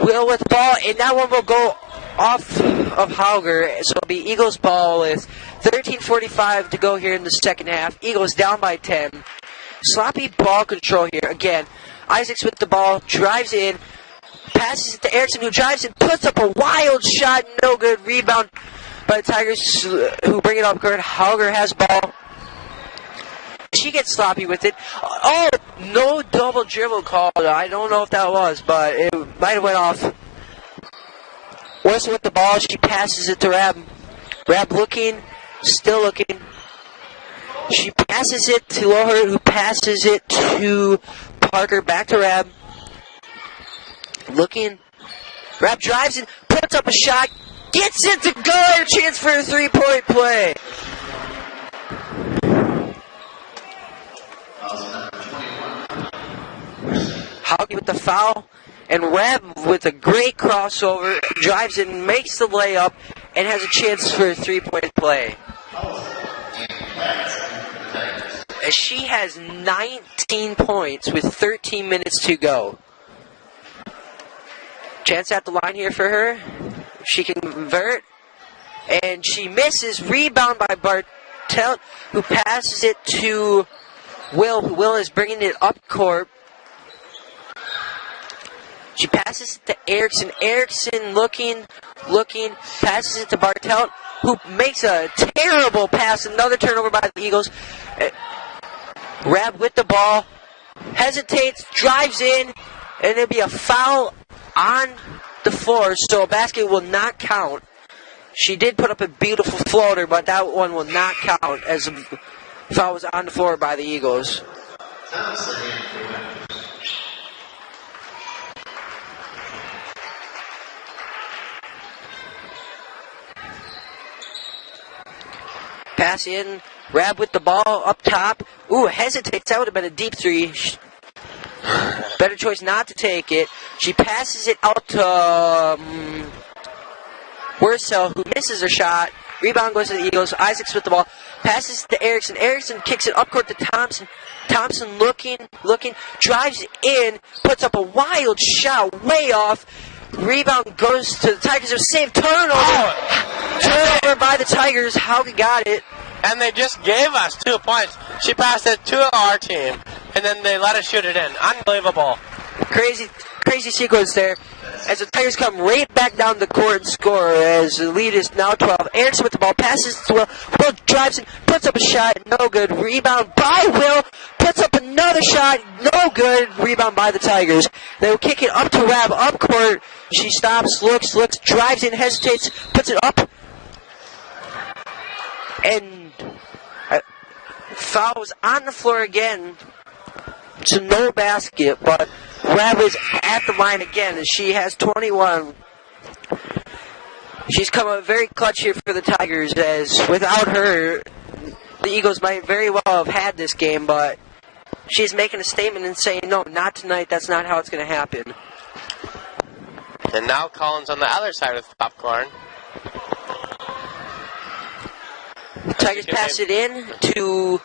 Will with the ball, and that one will go off of Hauger. So it'll be Eagles ball with 13:45 to go here in the second half. Eagles down by 10. Sloppy ball control here. Again, Isaacs with the ball, drives in, passes it to Erickson, who drives in, puts up a wild shot, no good. Rebound by the Tigers, who bring it up court. Hauger has ball. She gets sloppy with it. Oh, no double dribble called. I don't know if that was, but it might have went off. Wilson with the ball. She passes it to Rab. Rab looking, still looking. She passes it to Loher, who passes it to Parker. Back to Rab. Looking. Rab drives in, puts up a shot, gets it to go. A chance for a three-point play. Hauge with the foul, and Rab with a great crossover, drives in, makes the layup, and has a chance for a three-point play. As she has 19 points with 13 minutes to go. Chance at the line here for her. She can convert, and she misses. Rebound by Bartel, who passes it to Will. Will is bringing it up court. She passes it to Erickson. Erickson looking, passes it to Bartel, who makes a terrible pass. Another turnover by the Eagles. Rab with the ball, hesitates, drives in, and there'll be a foul on the floor, so a basket will not count. She did put up a beautiful floater, but that one will not count, as the foul was on the floor by the Eagles. Pass in, Rab with the ball up top. Ooh, hesitates. That would have been a deep three. Better choice not to take it. She passes it out to Wursel, who misses her shot. Rebound goes to the Eagles. Isaacs with the ball. Passes to Erickson. Erickson kicks it up court to Thompson. Thompson looking, drives in, puts up a wild shot way off. Rebound goes to the Tigers. There's a save. Turnover. Turnover by the Tigers. Hauge got it. And they just gave us 2 points. She passed it to our team, and then they let us shoot it in. Unbelievable. Crazy sequence there. As the Tigers come right back down the court and score, as the lead is now 12. Erickson with the ball, passes to Will. Will drives in, puts up a shot, no good. Rebound by Will, puts up another shot, no good. Rebound by the Tigers. They will kick it up to Rab, up court. She stops, looks, drives in, hesitates, puts it up. And foul was on the floor again. So no basket, but Rab is at the line again, and she has 21. She's come up very clutch here for the Tigers, as without her, the Eagles might very well have had this game, but she's making a statement and saying, no, not tonight, that's not how it's going to happen. And now Collins on the other side of the popcorn. The Tigers pass it in to...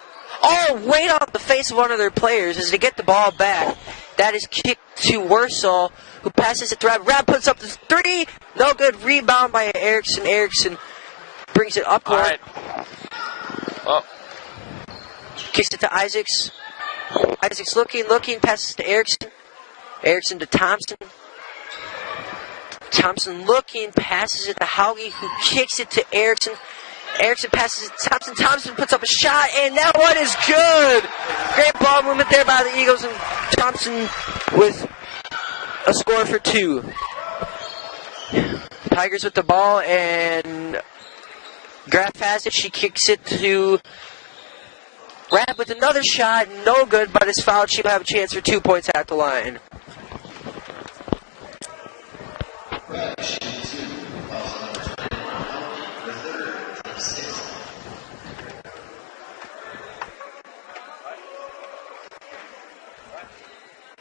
Oh, right off the face of one of their players as they get the ball back. That is kicked to Wursel, who passes it to Rab. Rab puts up the three. No good. Rebound by Erickson. Erickson brings it up court. All right. Oh. Kicks it to Isaacs. Isaacs looking, passes to Erickson. Erickson to Thompson. Thompson looking, passes it to Hauge, who kicks it to Erickson. Erickson passes it to Thompson. Thompson puts up a shot, and that one is good. Great ball movement there by the Eagles, and Thompson with a score for 2. Tigers with the ball, and Graff has it. She kicks it to Rab with another shot. No good, but it's fouled. She'll have a chance for 2 points at the line.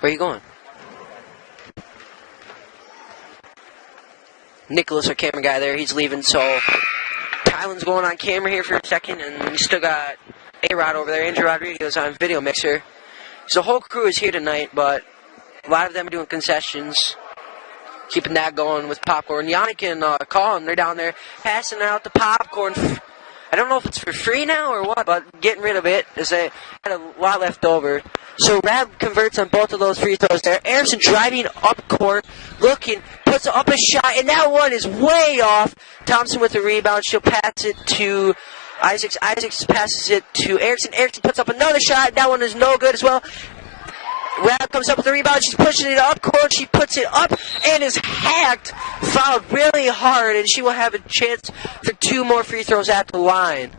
Where are you going? Nicholas, our camera guy there, he's leaving, so Kylan's going on camera here for a second, and we still got A-Rod over there. Andrew Rodriguez on video mixer. So the whole crew is here tonight, but a lot of them are doing concessions, keeping that going with popcorn. Yannick and Colin, they're down there passing out the popcorn. I don't know if it's for free now or what, but getting rid of it as they had a lot left over. So Rab converts on both of those free throws there. Erickson driving up court, looking, puts up a shot, and that one is way off. Thompson with the rebound. She'll pass it to Isaacs. Isaacs passes it to Erickson. Erickson puts up another shot. That one is no good as well. Rab comes up with the rebound. She's pushing it up court. She puts it up and is hacked. Fouled really hard, and she will have a chance for 2 more free throws at the line.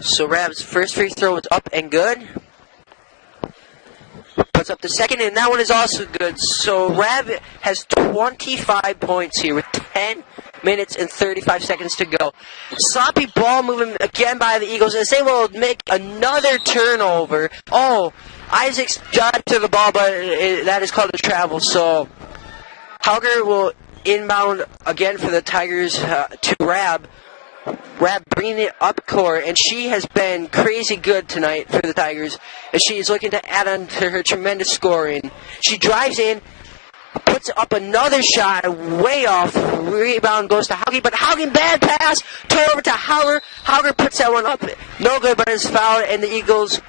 So Rab's first free throw is up and good. Puts up the second, and that one is also good. So Rab has 25 points here with 10 minutes and 35 seconds to go. Sloppy ball movement again by the Eagles, and they will make another turnover. Oh, Isaacs got to the ball, but that is called a travel. So Hauger will inbound again for the Tigers to Rab. Rab bringing it up court, and she has been crazy good tonight for the Tigers, as she is looking to add on to her tremendous scoring. She drives in, puts up another shot, way off. Rebound goes to Hauge, but Hauge, bad pass, turn over to Hauger. Hauger puts that one up, no good, but it's fouled, and the Eagles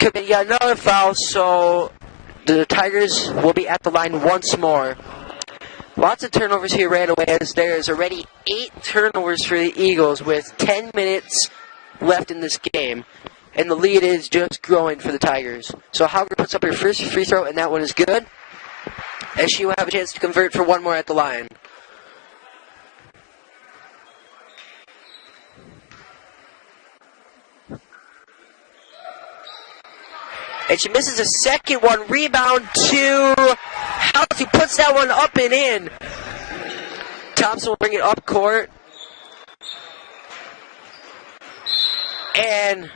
commit yet another foul, so the Tigers will be at the line once more. Lots of turnovers here right away, as there's already 8 turnovers for the Eagles with 10 minutes left in this game. And the lead is just growing for the Tigers. So Hauger puts up her first free throw, and that one is good. And she will have a chance to convert for 1 more at the line. And she misses a second one. Rebound to House, who puts that one up and in. Thompson will bring it up court. And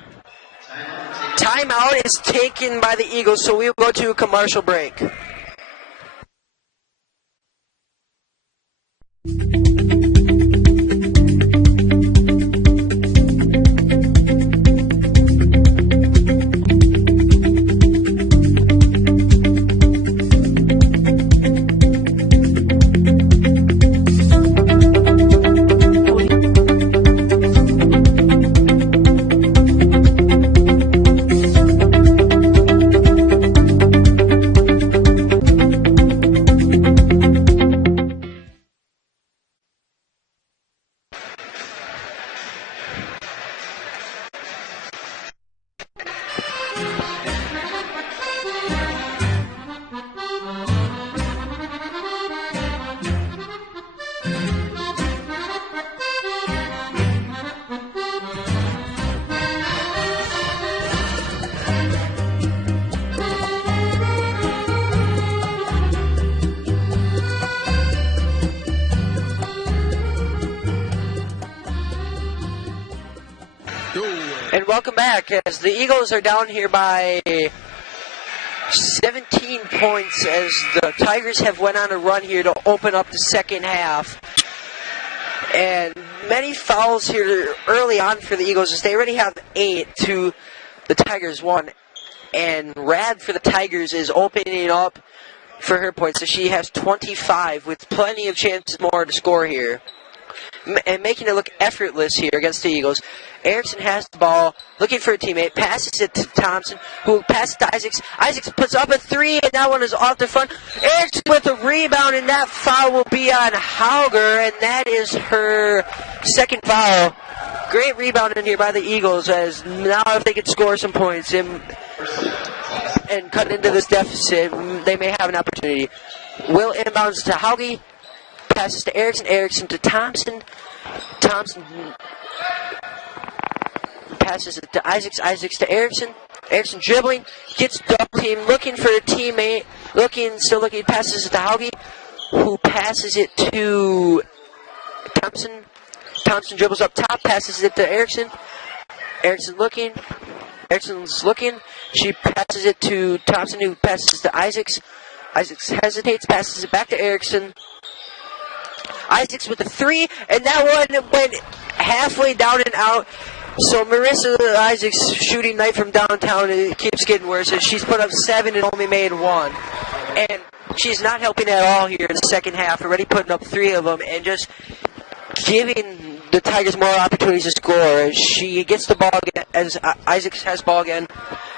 timeout is taken by the Eagles, so we will go to a commercial break. And welcome back, as the Eagles are down here by 17 points as the Tigers have went on a run here to open up the second half. And many fouls here early on for the Eagles as they already have 8 to the Tigers 1. And Rad for the Tigers is opening up for her points, so she has 25 with plenty of chances more to score here. And making it look effortless here against the Eagles. Erickson has the ball, looking for a teammate, passes it to Thompson, who passes to Isaacs. Isaacs puts up a 3, and that one is off the front. Erickson with a rebound, and that foul will be on Hauger, and that is her second foul. Great rebound in here by the Eagles, as now if they can score some points and cut into this deficit, they may have an opportunity. Will inbounds to Hauge. Passes to Erickson. Erickson to Thompson. Thompson passes it to Isaacs. Isaacs to Erickson. Erickson dribbling. Gets double team. Looking for a teammate. Still looking. Passes it to Hauge, who passes it to Thompson. Thompson dribbles up top. Passes it to Erickson. Erickson looking. Erickson's looking. She passes it to Thompson, who passes to Isaacs. Isaacs hesitates. Passes it back to Erickson. Isaacs with a 3, and that one went halfway down and out. So Marissa Isaacs' shooting night from downtown, it keeps getting worse. She's put up 7 and only made 1. And she's not helping at all here in the second half, already putting up 3 of them and just giving the Tigers more opportunities to score. She gets the ball again, as Isaacs has ball again,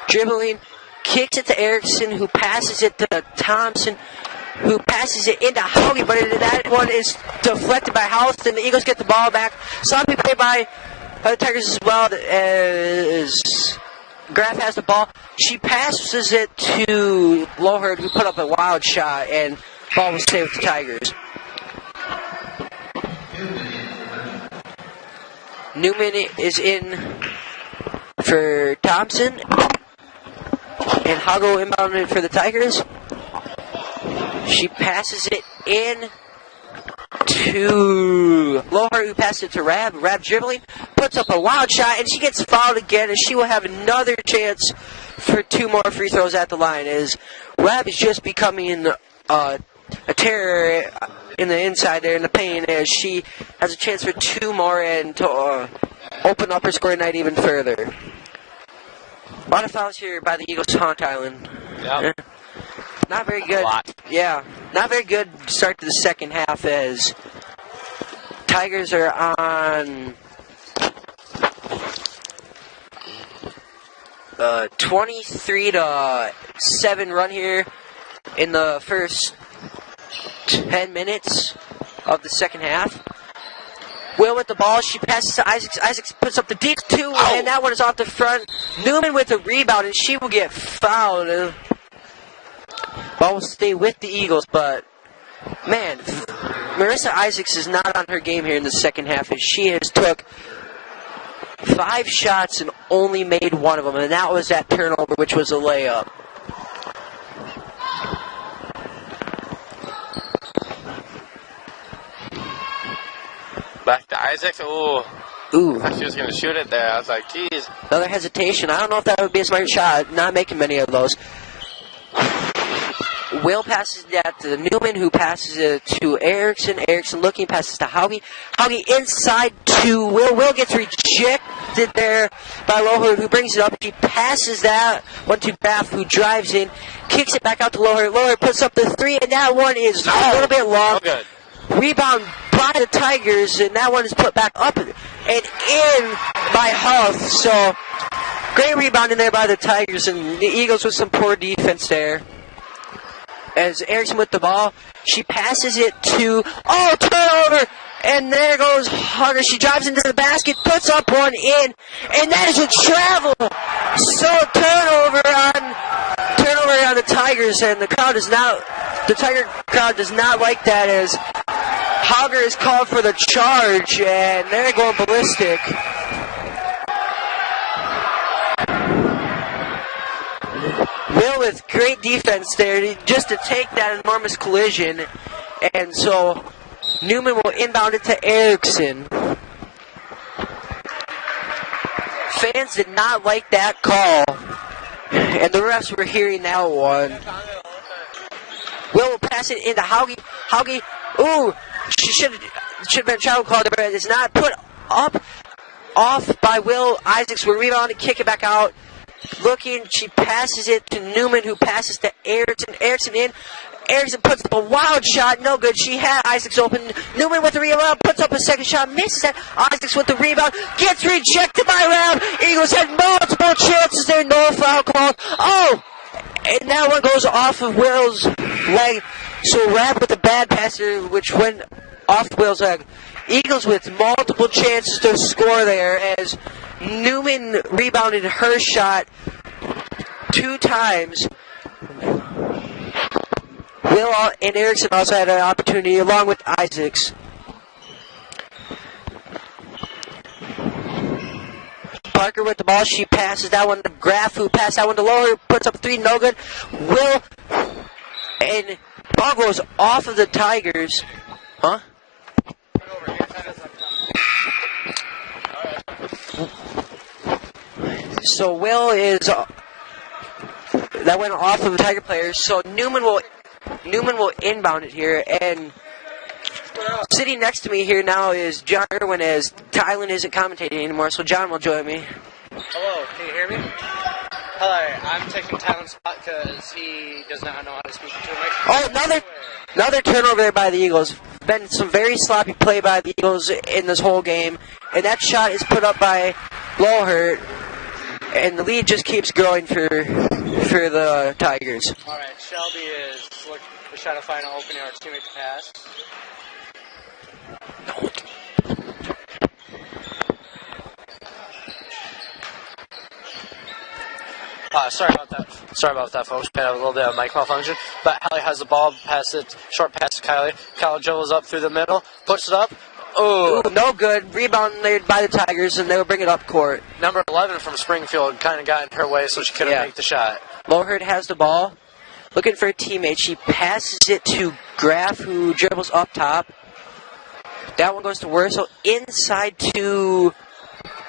dribbling, kicks it to Erickson, who passes it to Thompson, who passes it into Hauge, but that one is deflected by House, and the Eagles get the ball back. Sloppy play by the Tigers as well, as Graf has the ball. She passes it to Loherd, who put up a wild shot, and ball was saved with the Tigers. Newman is in for Thompson, and Hago inbounded for the Tigers. She passes it in to Lohar, who passes it to Rab. Rab dribbling, puts up a wild shot, and she gets fouled again, and she will have another chance for 2 more free throws at the line, as Rab is just becoming a terror in the inside there in the paint, as she has a chance for 2 more and to open up her scoring night even further. A lot of fouls here by the Eagles Haunt Island. Yep. Not very good. Yeah, not very good start to the second half, as Tigers are on 23-7 run here in the first 10 minutes of the second half. Will with the ball. She passes to Isaacs. Isaacs puts up the deep 2, and that one is off the front. Newman with a rebound, and she will get fouled. Ball will stay with the Eagles, but man, Marissa Isaacs is not on her game here in the second half, as she has took 5 shots and only made one of them, and that was that turnover, which was a layup. Back to Isaac. Ooh. Ooh. I thought she was going to shoot it there. I was like, geez. Another hesitation. I don't know if that would be a smart shot. Not making many of those. Will passes that to Newman, who passes it to Erickson. Erickson looking, passes to Hauge. Hauge inside to Will. Will gets rejected there by Lohert, who brings it up. She passes that one to Graff, who drives in, kicks it back out to Lohert. Lohert puts up the 3, and that one is a little bit long. Good. Rebound by the Tigers, and that one is put back up and in by Huff. So, great rebound in there by the Tigers, and the Eagles with some poor defense there. As Erickson with the ball, she passes it to, turnover, and there goes Hugger. She drives into the basket, puts up one in, and that is a travel. So turnover on the Tigers, and the Tiger crowd does not like that, as Hugger is called for the charge, and they're going ballistic. Will with great defense there just to take that enormous collision. And so Newman will inbound it to Erickson. Fans did not like that call, and the refs were hearing that one. Will pass it into Hauge. Hauge, she should have been travel called, but it's not. Put up, off by Will. Isaacs will rebound and kick it back out. Looking, she passes it to Newman, who passes to Erickson. Erickson in. Erickson puts up a wild shot, no good. She had Isaacs open. Newman with the rebound, puts up a second shot, misses that. Isaacs with the rebound, gets rejected by Rab. Eagles had multiple chances there, no foul called. And that one goes off of Will's leg. So Rab with a bad pass, which went off Will's leg. Eagles with multiple chances to score there, as Newman rebounded her shot 2 times. Will and Erickson also had an opportunity, along with Isaacs. Parker with the ball. She passes that one to Graff, who passed that one to Lower, puts up 3, no good. Will, and ball goes off of the Tigers. Huh? So Will is that went off of the Tiger players. So Newman will inbound it here, and sitting next to me here now is John Irwin, as Tylen isn't commentating anymore. So John will join me. Hello, can you hear me? Hello, I'm taking Tylen's spot because he does not know how to speak into a microphone. Another turnover there by the Eagles. Been some very sloppy play by the Eagles in this whole game, and that shot is put up by Lohert, and the lead just keeps growing for the Tigers. All right, Shelby is trying to find an opening or teammate to pass. Sorry about that, folks. We had a little bit of mic malfunction. But Hallie has the ball, short pass to Kylie. Kylie dribbles up through the middle, puts it up. Ooh, no good. Rebound laid by the Tigers, and they will bring it up court. Number 11 from Springfield kind of got in her way, so she couldn't make the shot. Lohert has the ball, looking for a teammate. She passes it to Graff, who dribbles up top. That one goes to Wurzel. Inside to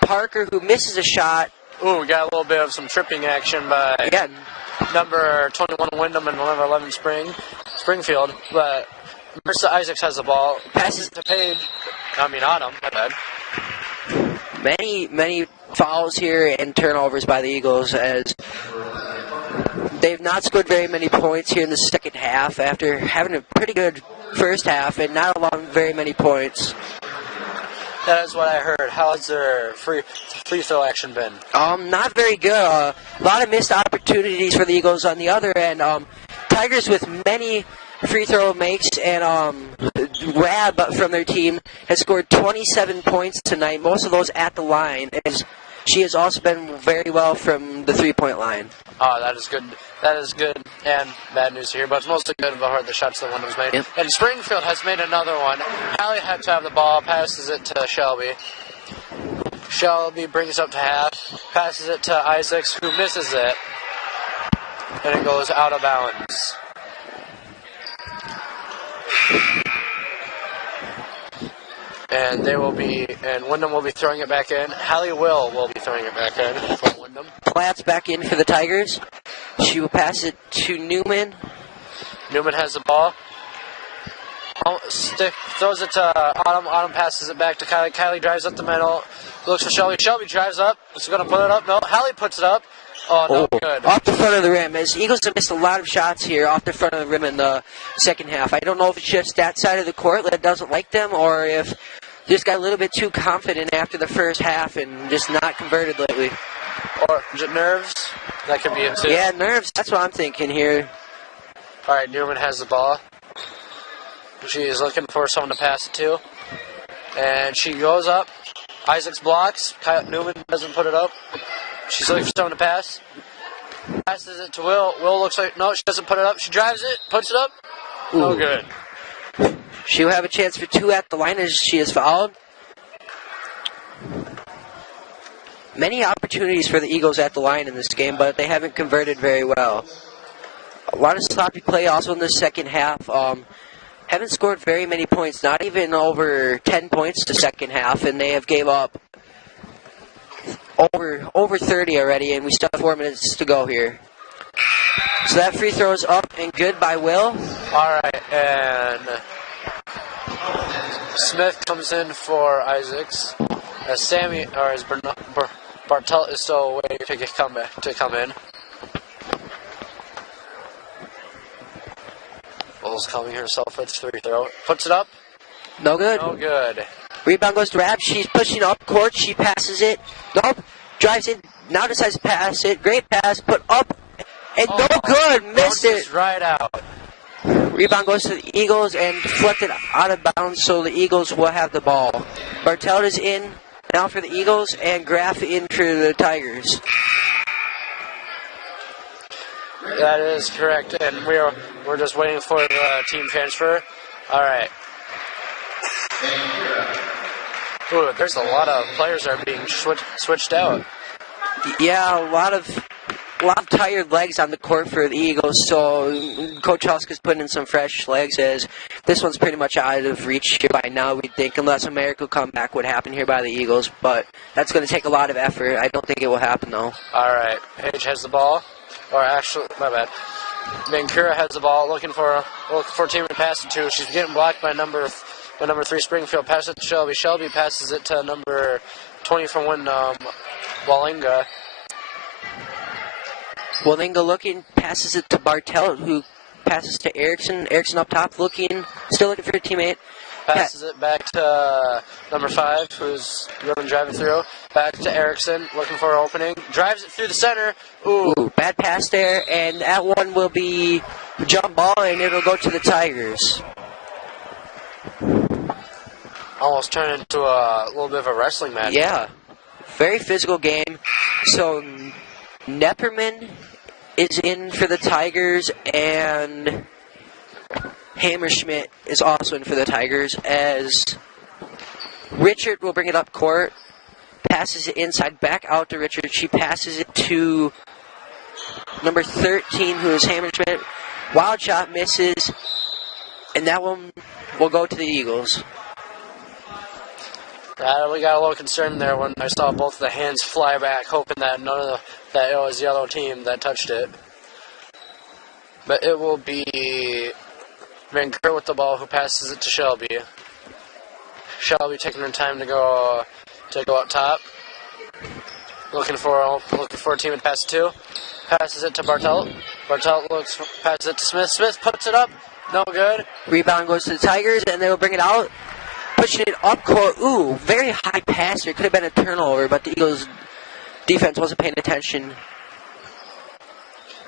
Parker, who misses a shot. Ooh, we got a little bit of some tripping action by number 21 Wyndham and number 11 Springfield. But Marissa Isaacs has the ball. Passes to Paige. Autumn. My bad. Many fouls here and turnovers by the Eagles, as they've not scored very many points here in the second half after having a pretty good first half and not allowing very many points. That is what I heard. How has their free throw action been? Not very good. A lot of missed opportunities for the Eagles on the other end. Tigers with many free throw makes, and Rab from their team has scored 27 points tonight, most of those at the line, as she has also been very well from the 3-point line. Oh, that is good. That is good and bad news here, but it's mostly good about the shots that one was made. Yep. And Springfield has made another one. Hallie had to have the ball, passes it to Shelby. Shelby brings it up to half, passes it to Isaacs, who misses it, and it goes out of bounds. And Wyndham will be throwing it back in. Hallie will be throwing it back in for Wyndham. Platt's back in for the Tigers. She will pass it to Newman. Newman has the ball. Throws it to Autumn. Autumn passes it back to Kylie. Kylie drives up the middle. Looks for Shelby. Shelby drives up. Is going to put it up. No. Hallie puts it up. Oh, no good. Off the front of the rim. As Eagles have missed a lot of shots here off the front of the rim in the second half. I don't know if it's just that side of the court that doesn't like them or if they just got a little bit too confident after the first half and just not converted lately. Or nerves. That could be it too. Yeah, nerves. That's what I'm thinking here. All right, Newman has the ball. She is looking for someone to pass it to. And she goes up. Isaacs blocks. Newman doesn't put it up. She's looking for someone to pass. Passes it to Will. Will looks like, no, she doesn't put it up. She drives it, puts it up. No good. She'll have a chance for 2 at the line as she is fouled. Many opportunities for the Eagles at the line in this game, but they haven't converted very well. A lot of sloppy play also in the second half. Haven't scored very many points, not even over 10 points the second half, and they have gave up over 30 already, and we still have 4 minutes to go here. So that free throw is up and good by Will. All right, and Smith comes in for Isaacs. As Bartelt is still waiting to come in. Will's coming herself for the free throw. Puts it up. No good. No good. Rebound goes to Rab. She's pushing up court. She passes it. Nope. Drives in. Now decides to pass it. Great pass. Put up. And no good. Missed it. Right out. Rebound goes to the Eagles and deflected out of bounds, so the Eagles will have the ball. Bartelt is in now for the Eagles and Graff in for the Tigers. That is correct, and we're just waiting for the team transfer. All right. Ooh, there's a lot of players that are being switched out. Yeah, a lot of tired legs on the court for the Eagles, so Coach Huska's putting in some fresh legs as this one's pretty much out of reach here by now, we think, unless a miracle comeback would happen here by the Eagles, but that's going to take a lot of effort. I don't think it will happen, though. All right, Paige has the ball. Or actually, my bad. Vancouver has the ball, looking for a team to pass it to. She's getting blocked by number 3 Springfield. Passes it to Shelby. Shelby passes it to number 20 from Wyndham, Wallinga. Wallinga looking, passes it to Bartelt, who passes to Erickson. Erickson up top, still looking for a teammate. Passes it back to number 5, who's going to drive it through. Back to Erickson, looking for an opening. Drives it through the center. Ooh, bad pass there, and that one will be jump ball, and it'll go to the Tigers. Almost turned into a little bit of a wrestling match. Yeah, very physical game. So Nepperman is in for the Tigers, and Hammerschmidt is also in for the Tigers, as Richard will bring it up court, passes it inside, back out to Richard. She passes it to number 13, who is Hammerschmidt. Wild shot misses, and that one will go to the Eagles. We got a little concerned there when I saw both the hands fly back, hoping that that it was the yellow team that touched it. But it will be Vancouver with the ball, who passes it to Shelby. Shelby taking her time to go up top. Looking for a team to pass it to. Passes it to Bartelt. Bartelt passes it to Smith. Smith puts it up. No good. Rebound goes to the Tigers, and they will bring it out. Pushing it up court. Ooh, very high pass here. Could have been a turnover, but the Eagles' defense wasn't paying attention.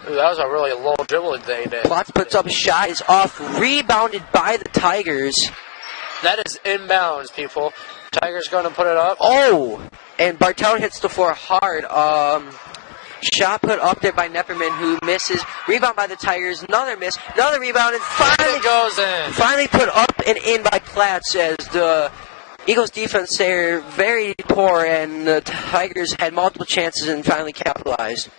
Ooh, that was a really low dribble they did. Plotz puts up a shot. Is off. Rebounded by the Tigers. That is inbounds, people. Tigers going to put it up. Oh, and Bartelt hits the floor hard. Shot put up there by Nepperman, who misses. Rebound by the Tigers. Another miss. Another rebound, and finally it goes in. Finally put up and in by Platts as the Eagles defense, they're very poor, and the Tigers had multiple chances and finally capitalized.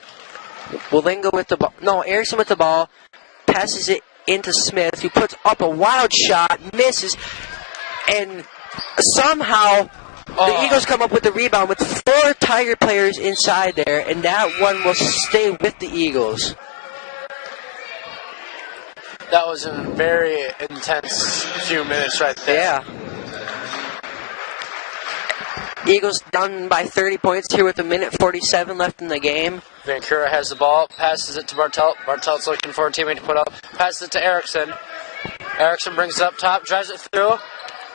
Willinga with the ball. No, Erickson with the ball. Passes it into Smith, who puts up a wild shot, misses, and somehow the Eagles come up with the rebound with 4 Tiger players inside there, and that one will stay with the Eagles. That was a very intense few minutes right there. Yeah. Eagles down by 30 points here with 1:47 left in the game. Vancouver has the ball, passes it to Bartelt. Bartelt's looking for a teammate to put up. Passes it to Erickson. Erickson brings it up top, drives it through.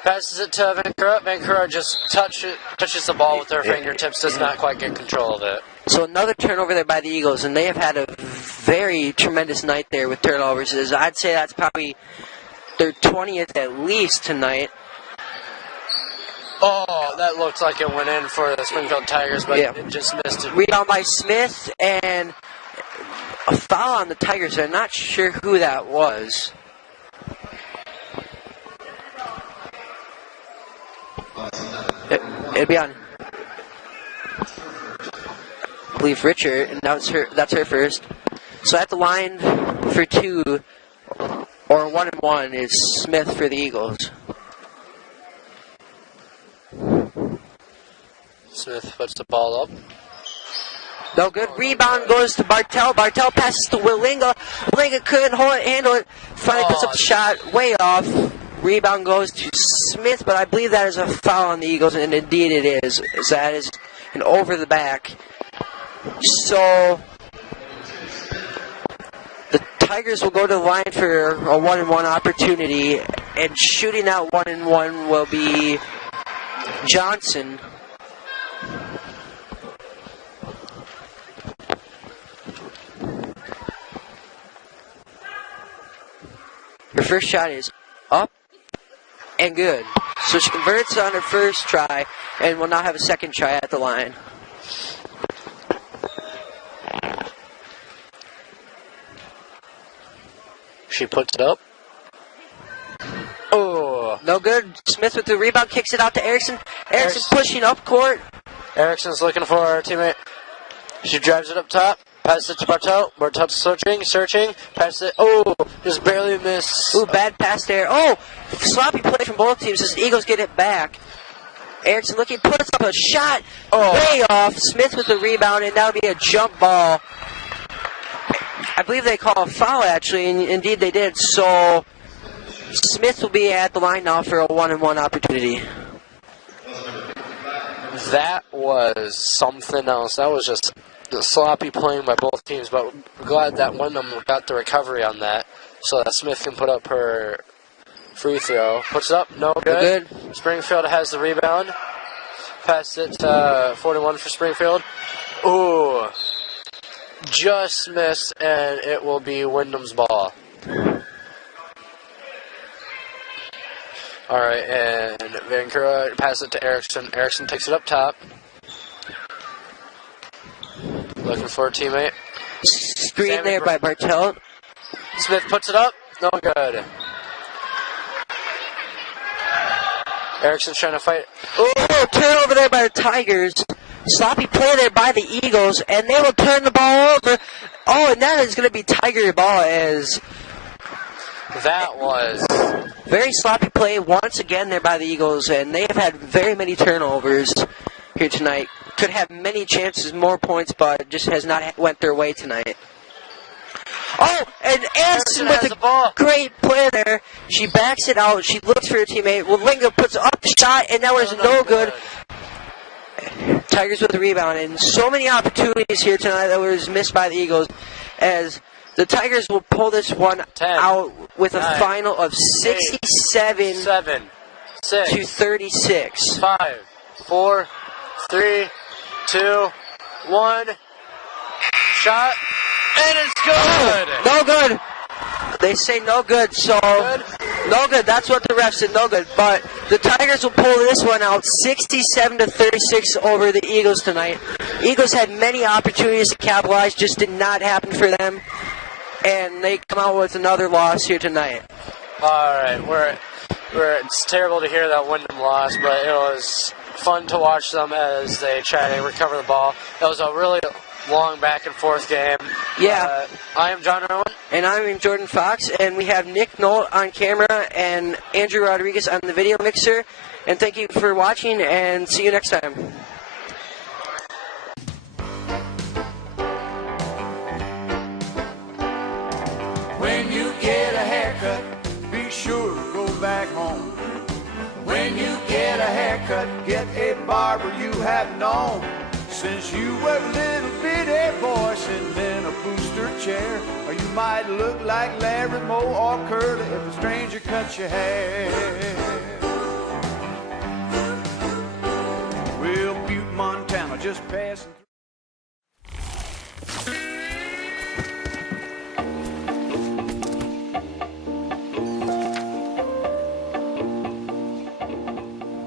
Passes it to Vancouver. Vancouver just touches the ball with their fingertips, does not quite get control of it. So another turnover there by the Eagles, and they have had a very tremendous night there with turnovers. I'd say that's probably their 20th at least tonight. Oh, that looked like it went in for the Springfield Tigers, but it just missed it. Rebound by Smith, and a foul on the Tigers. I'm not sure who that was. It'd be on, I believe, Richard, and that's her first. So at the line for 2, or 1-1, is Smith for the Eagles. Smith puts the ball up. No good. Rebound goes to Bartelt. Bartelt passes to Willinga. Willinga couldn't handle it. Finally puts up the shot way off. Rebound goes to Smith, but I believe that is a foul on the Eagles, and indeed it is. That is an over the back. So the Tigers will go to the line for a 1-1 opportunity, and shooting that 1-1 will be Johnson. Her first shot is up and good. So she converts on her first try and will now have a second try at the line. She puts it up. Oh, no good. Smith with the rebound, kicks it out to Erickson. Erickson pushing up court. Erickson's looking for her teammate. She drives it up top. Passes it to Bartelt. Bartelt's searching. Passes it. Oh, just barely missed. Ooh, bad pass there. Oh, sloppy play from both teams as the Eagles get it back. Erickson looking, puts up a shot. Way off. Smith with the rebound, and that'll be a jump ball. I believe they call a foul, actually, and indeed they did. So Smith will be at the line now for a 1-1 opportunity. That was something else. That was just sloppy playing by both teams, but we're glad that one of them got the recovery on that so that Smith can put up her free throw. Puts it up, no good. Springfield has the rebound. Pass it to 41 for Springfield. Ooh, just missed, and it will be Wyndham's ball. All right, and Vancouver pass it to Erickson. Erickson takes it up top. Looking for a teammate. Screen there by Bartelt. Smith puts it up. No good. Erickson's trying to fight. Oh, turnover there by the Tigers. Sloppy play there by the Eagles, and they will turn the ball over. Oh, and that is going to be Tiger ball as that was very sloppy play once again there by the Eagles, and they have had very many turnovers here tonight. Could have many chances, more points, but just has not went their way tonight. Oh, and Anderson with a great play there. She backs it out. She looks for her teammate. Willinga puts up the shot, and that was no good. Tigers with the rebound, and so many opportunities here tonight that was missed by the Eagles, as the Tigers will pull this one out with a final of 67 to 36. 5, 4, 3, 2, 1. Shot, and it's good. No good. They say no good, so no good. That's what the ref said, no good. But the Tigers will pull this one out 67 to 36 over the Eagles tonight. Eagles had many opportunities to capitalize, just did not happen for them. And they come out with another loss here tonight. All right, we're It's terrible to hear that Wyndham lost, but it was fun to watch them as they try to recover the ball. It was a really long back and forth game. Yeah. I am John Irwin. And I'm Jordan Fox, and we have Nick Knoll on camera and Andrew Rodriguez on the video mixer. And thank you for watching, and see you next time. When you get a haircut, be sure to go back home. When you get a haircut, get a barber you have known. Since you were a little bitty boy sitting in a booster chair, or you might look like Larry Moe or Curly if a stranger cuts your hair. Well, Butte, Montana, just passing through.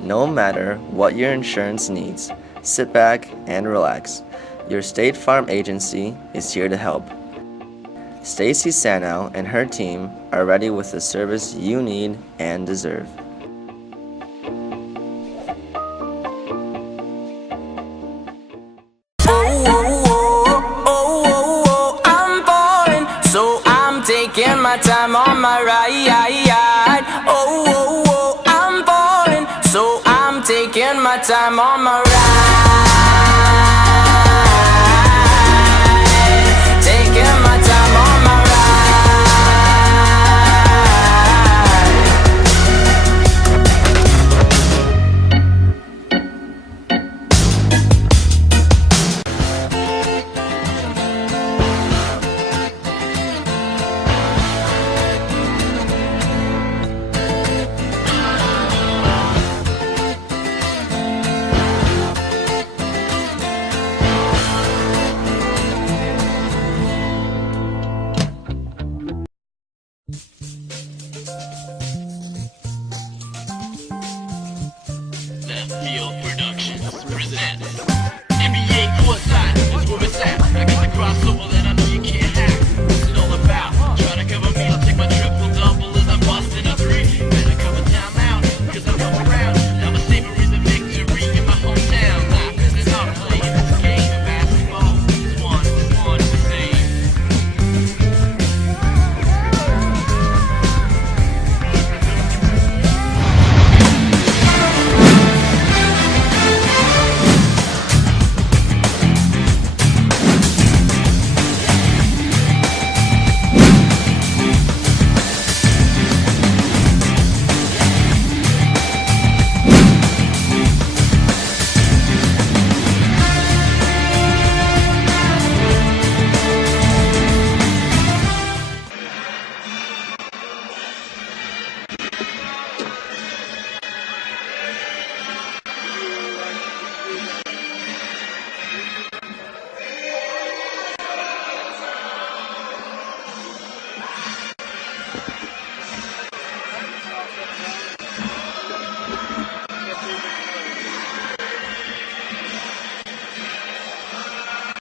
No matter what your insurance needs, sit back and relax. Your State Farm agency is here to help. Stacy Sanow and her team are ready with the service you need and deserve. I'm falling, so I'm taking my time on my ride. I'm falling, so I'm taking my time on my ride. Taking my time on my ride. Left Field Productions present NBA Courtside is where it's at. I got the crossover.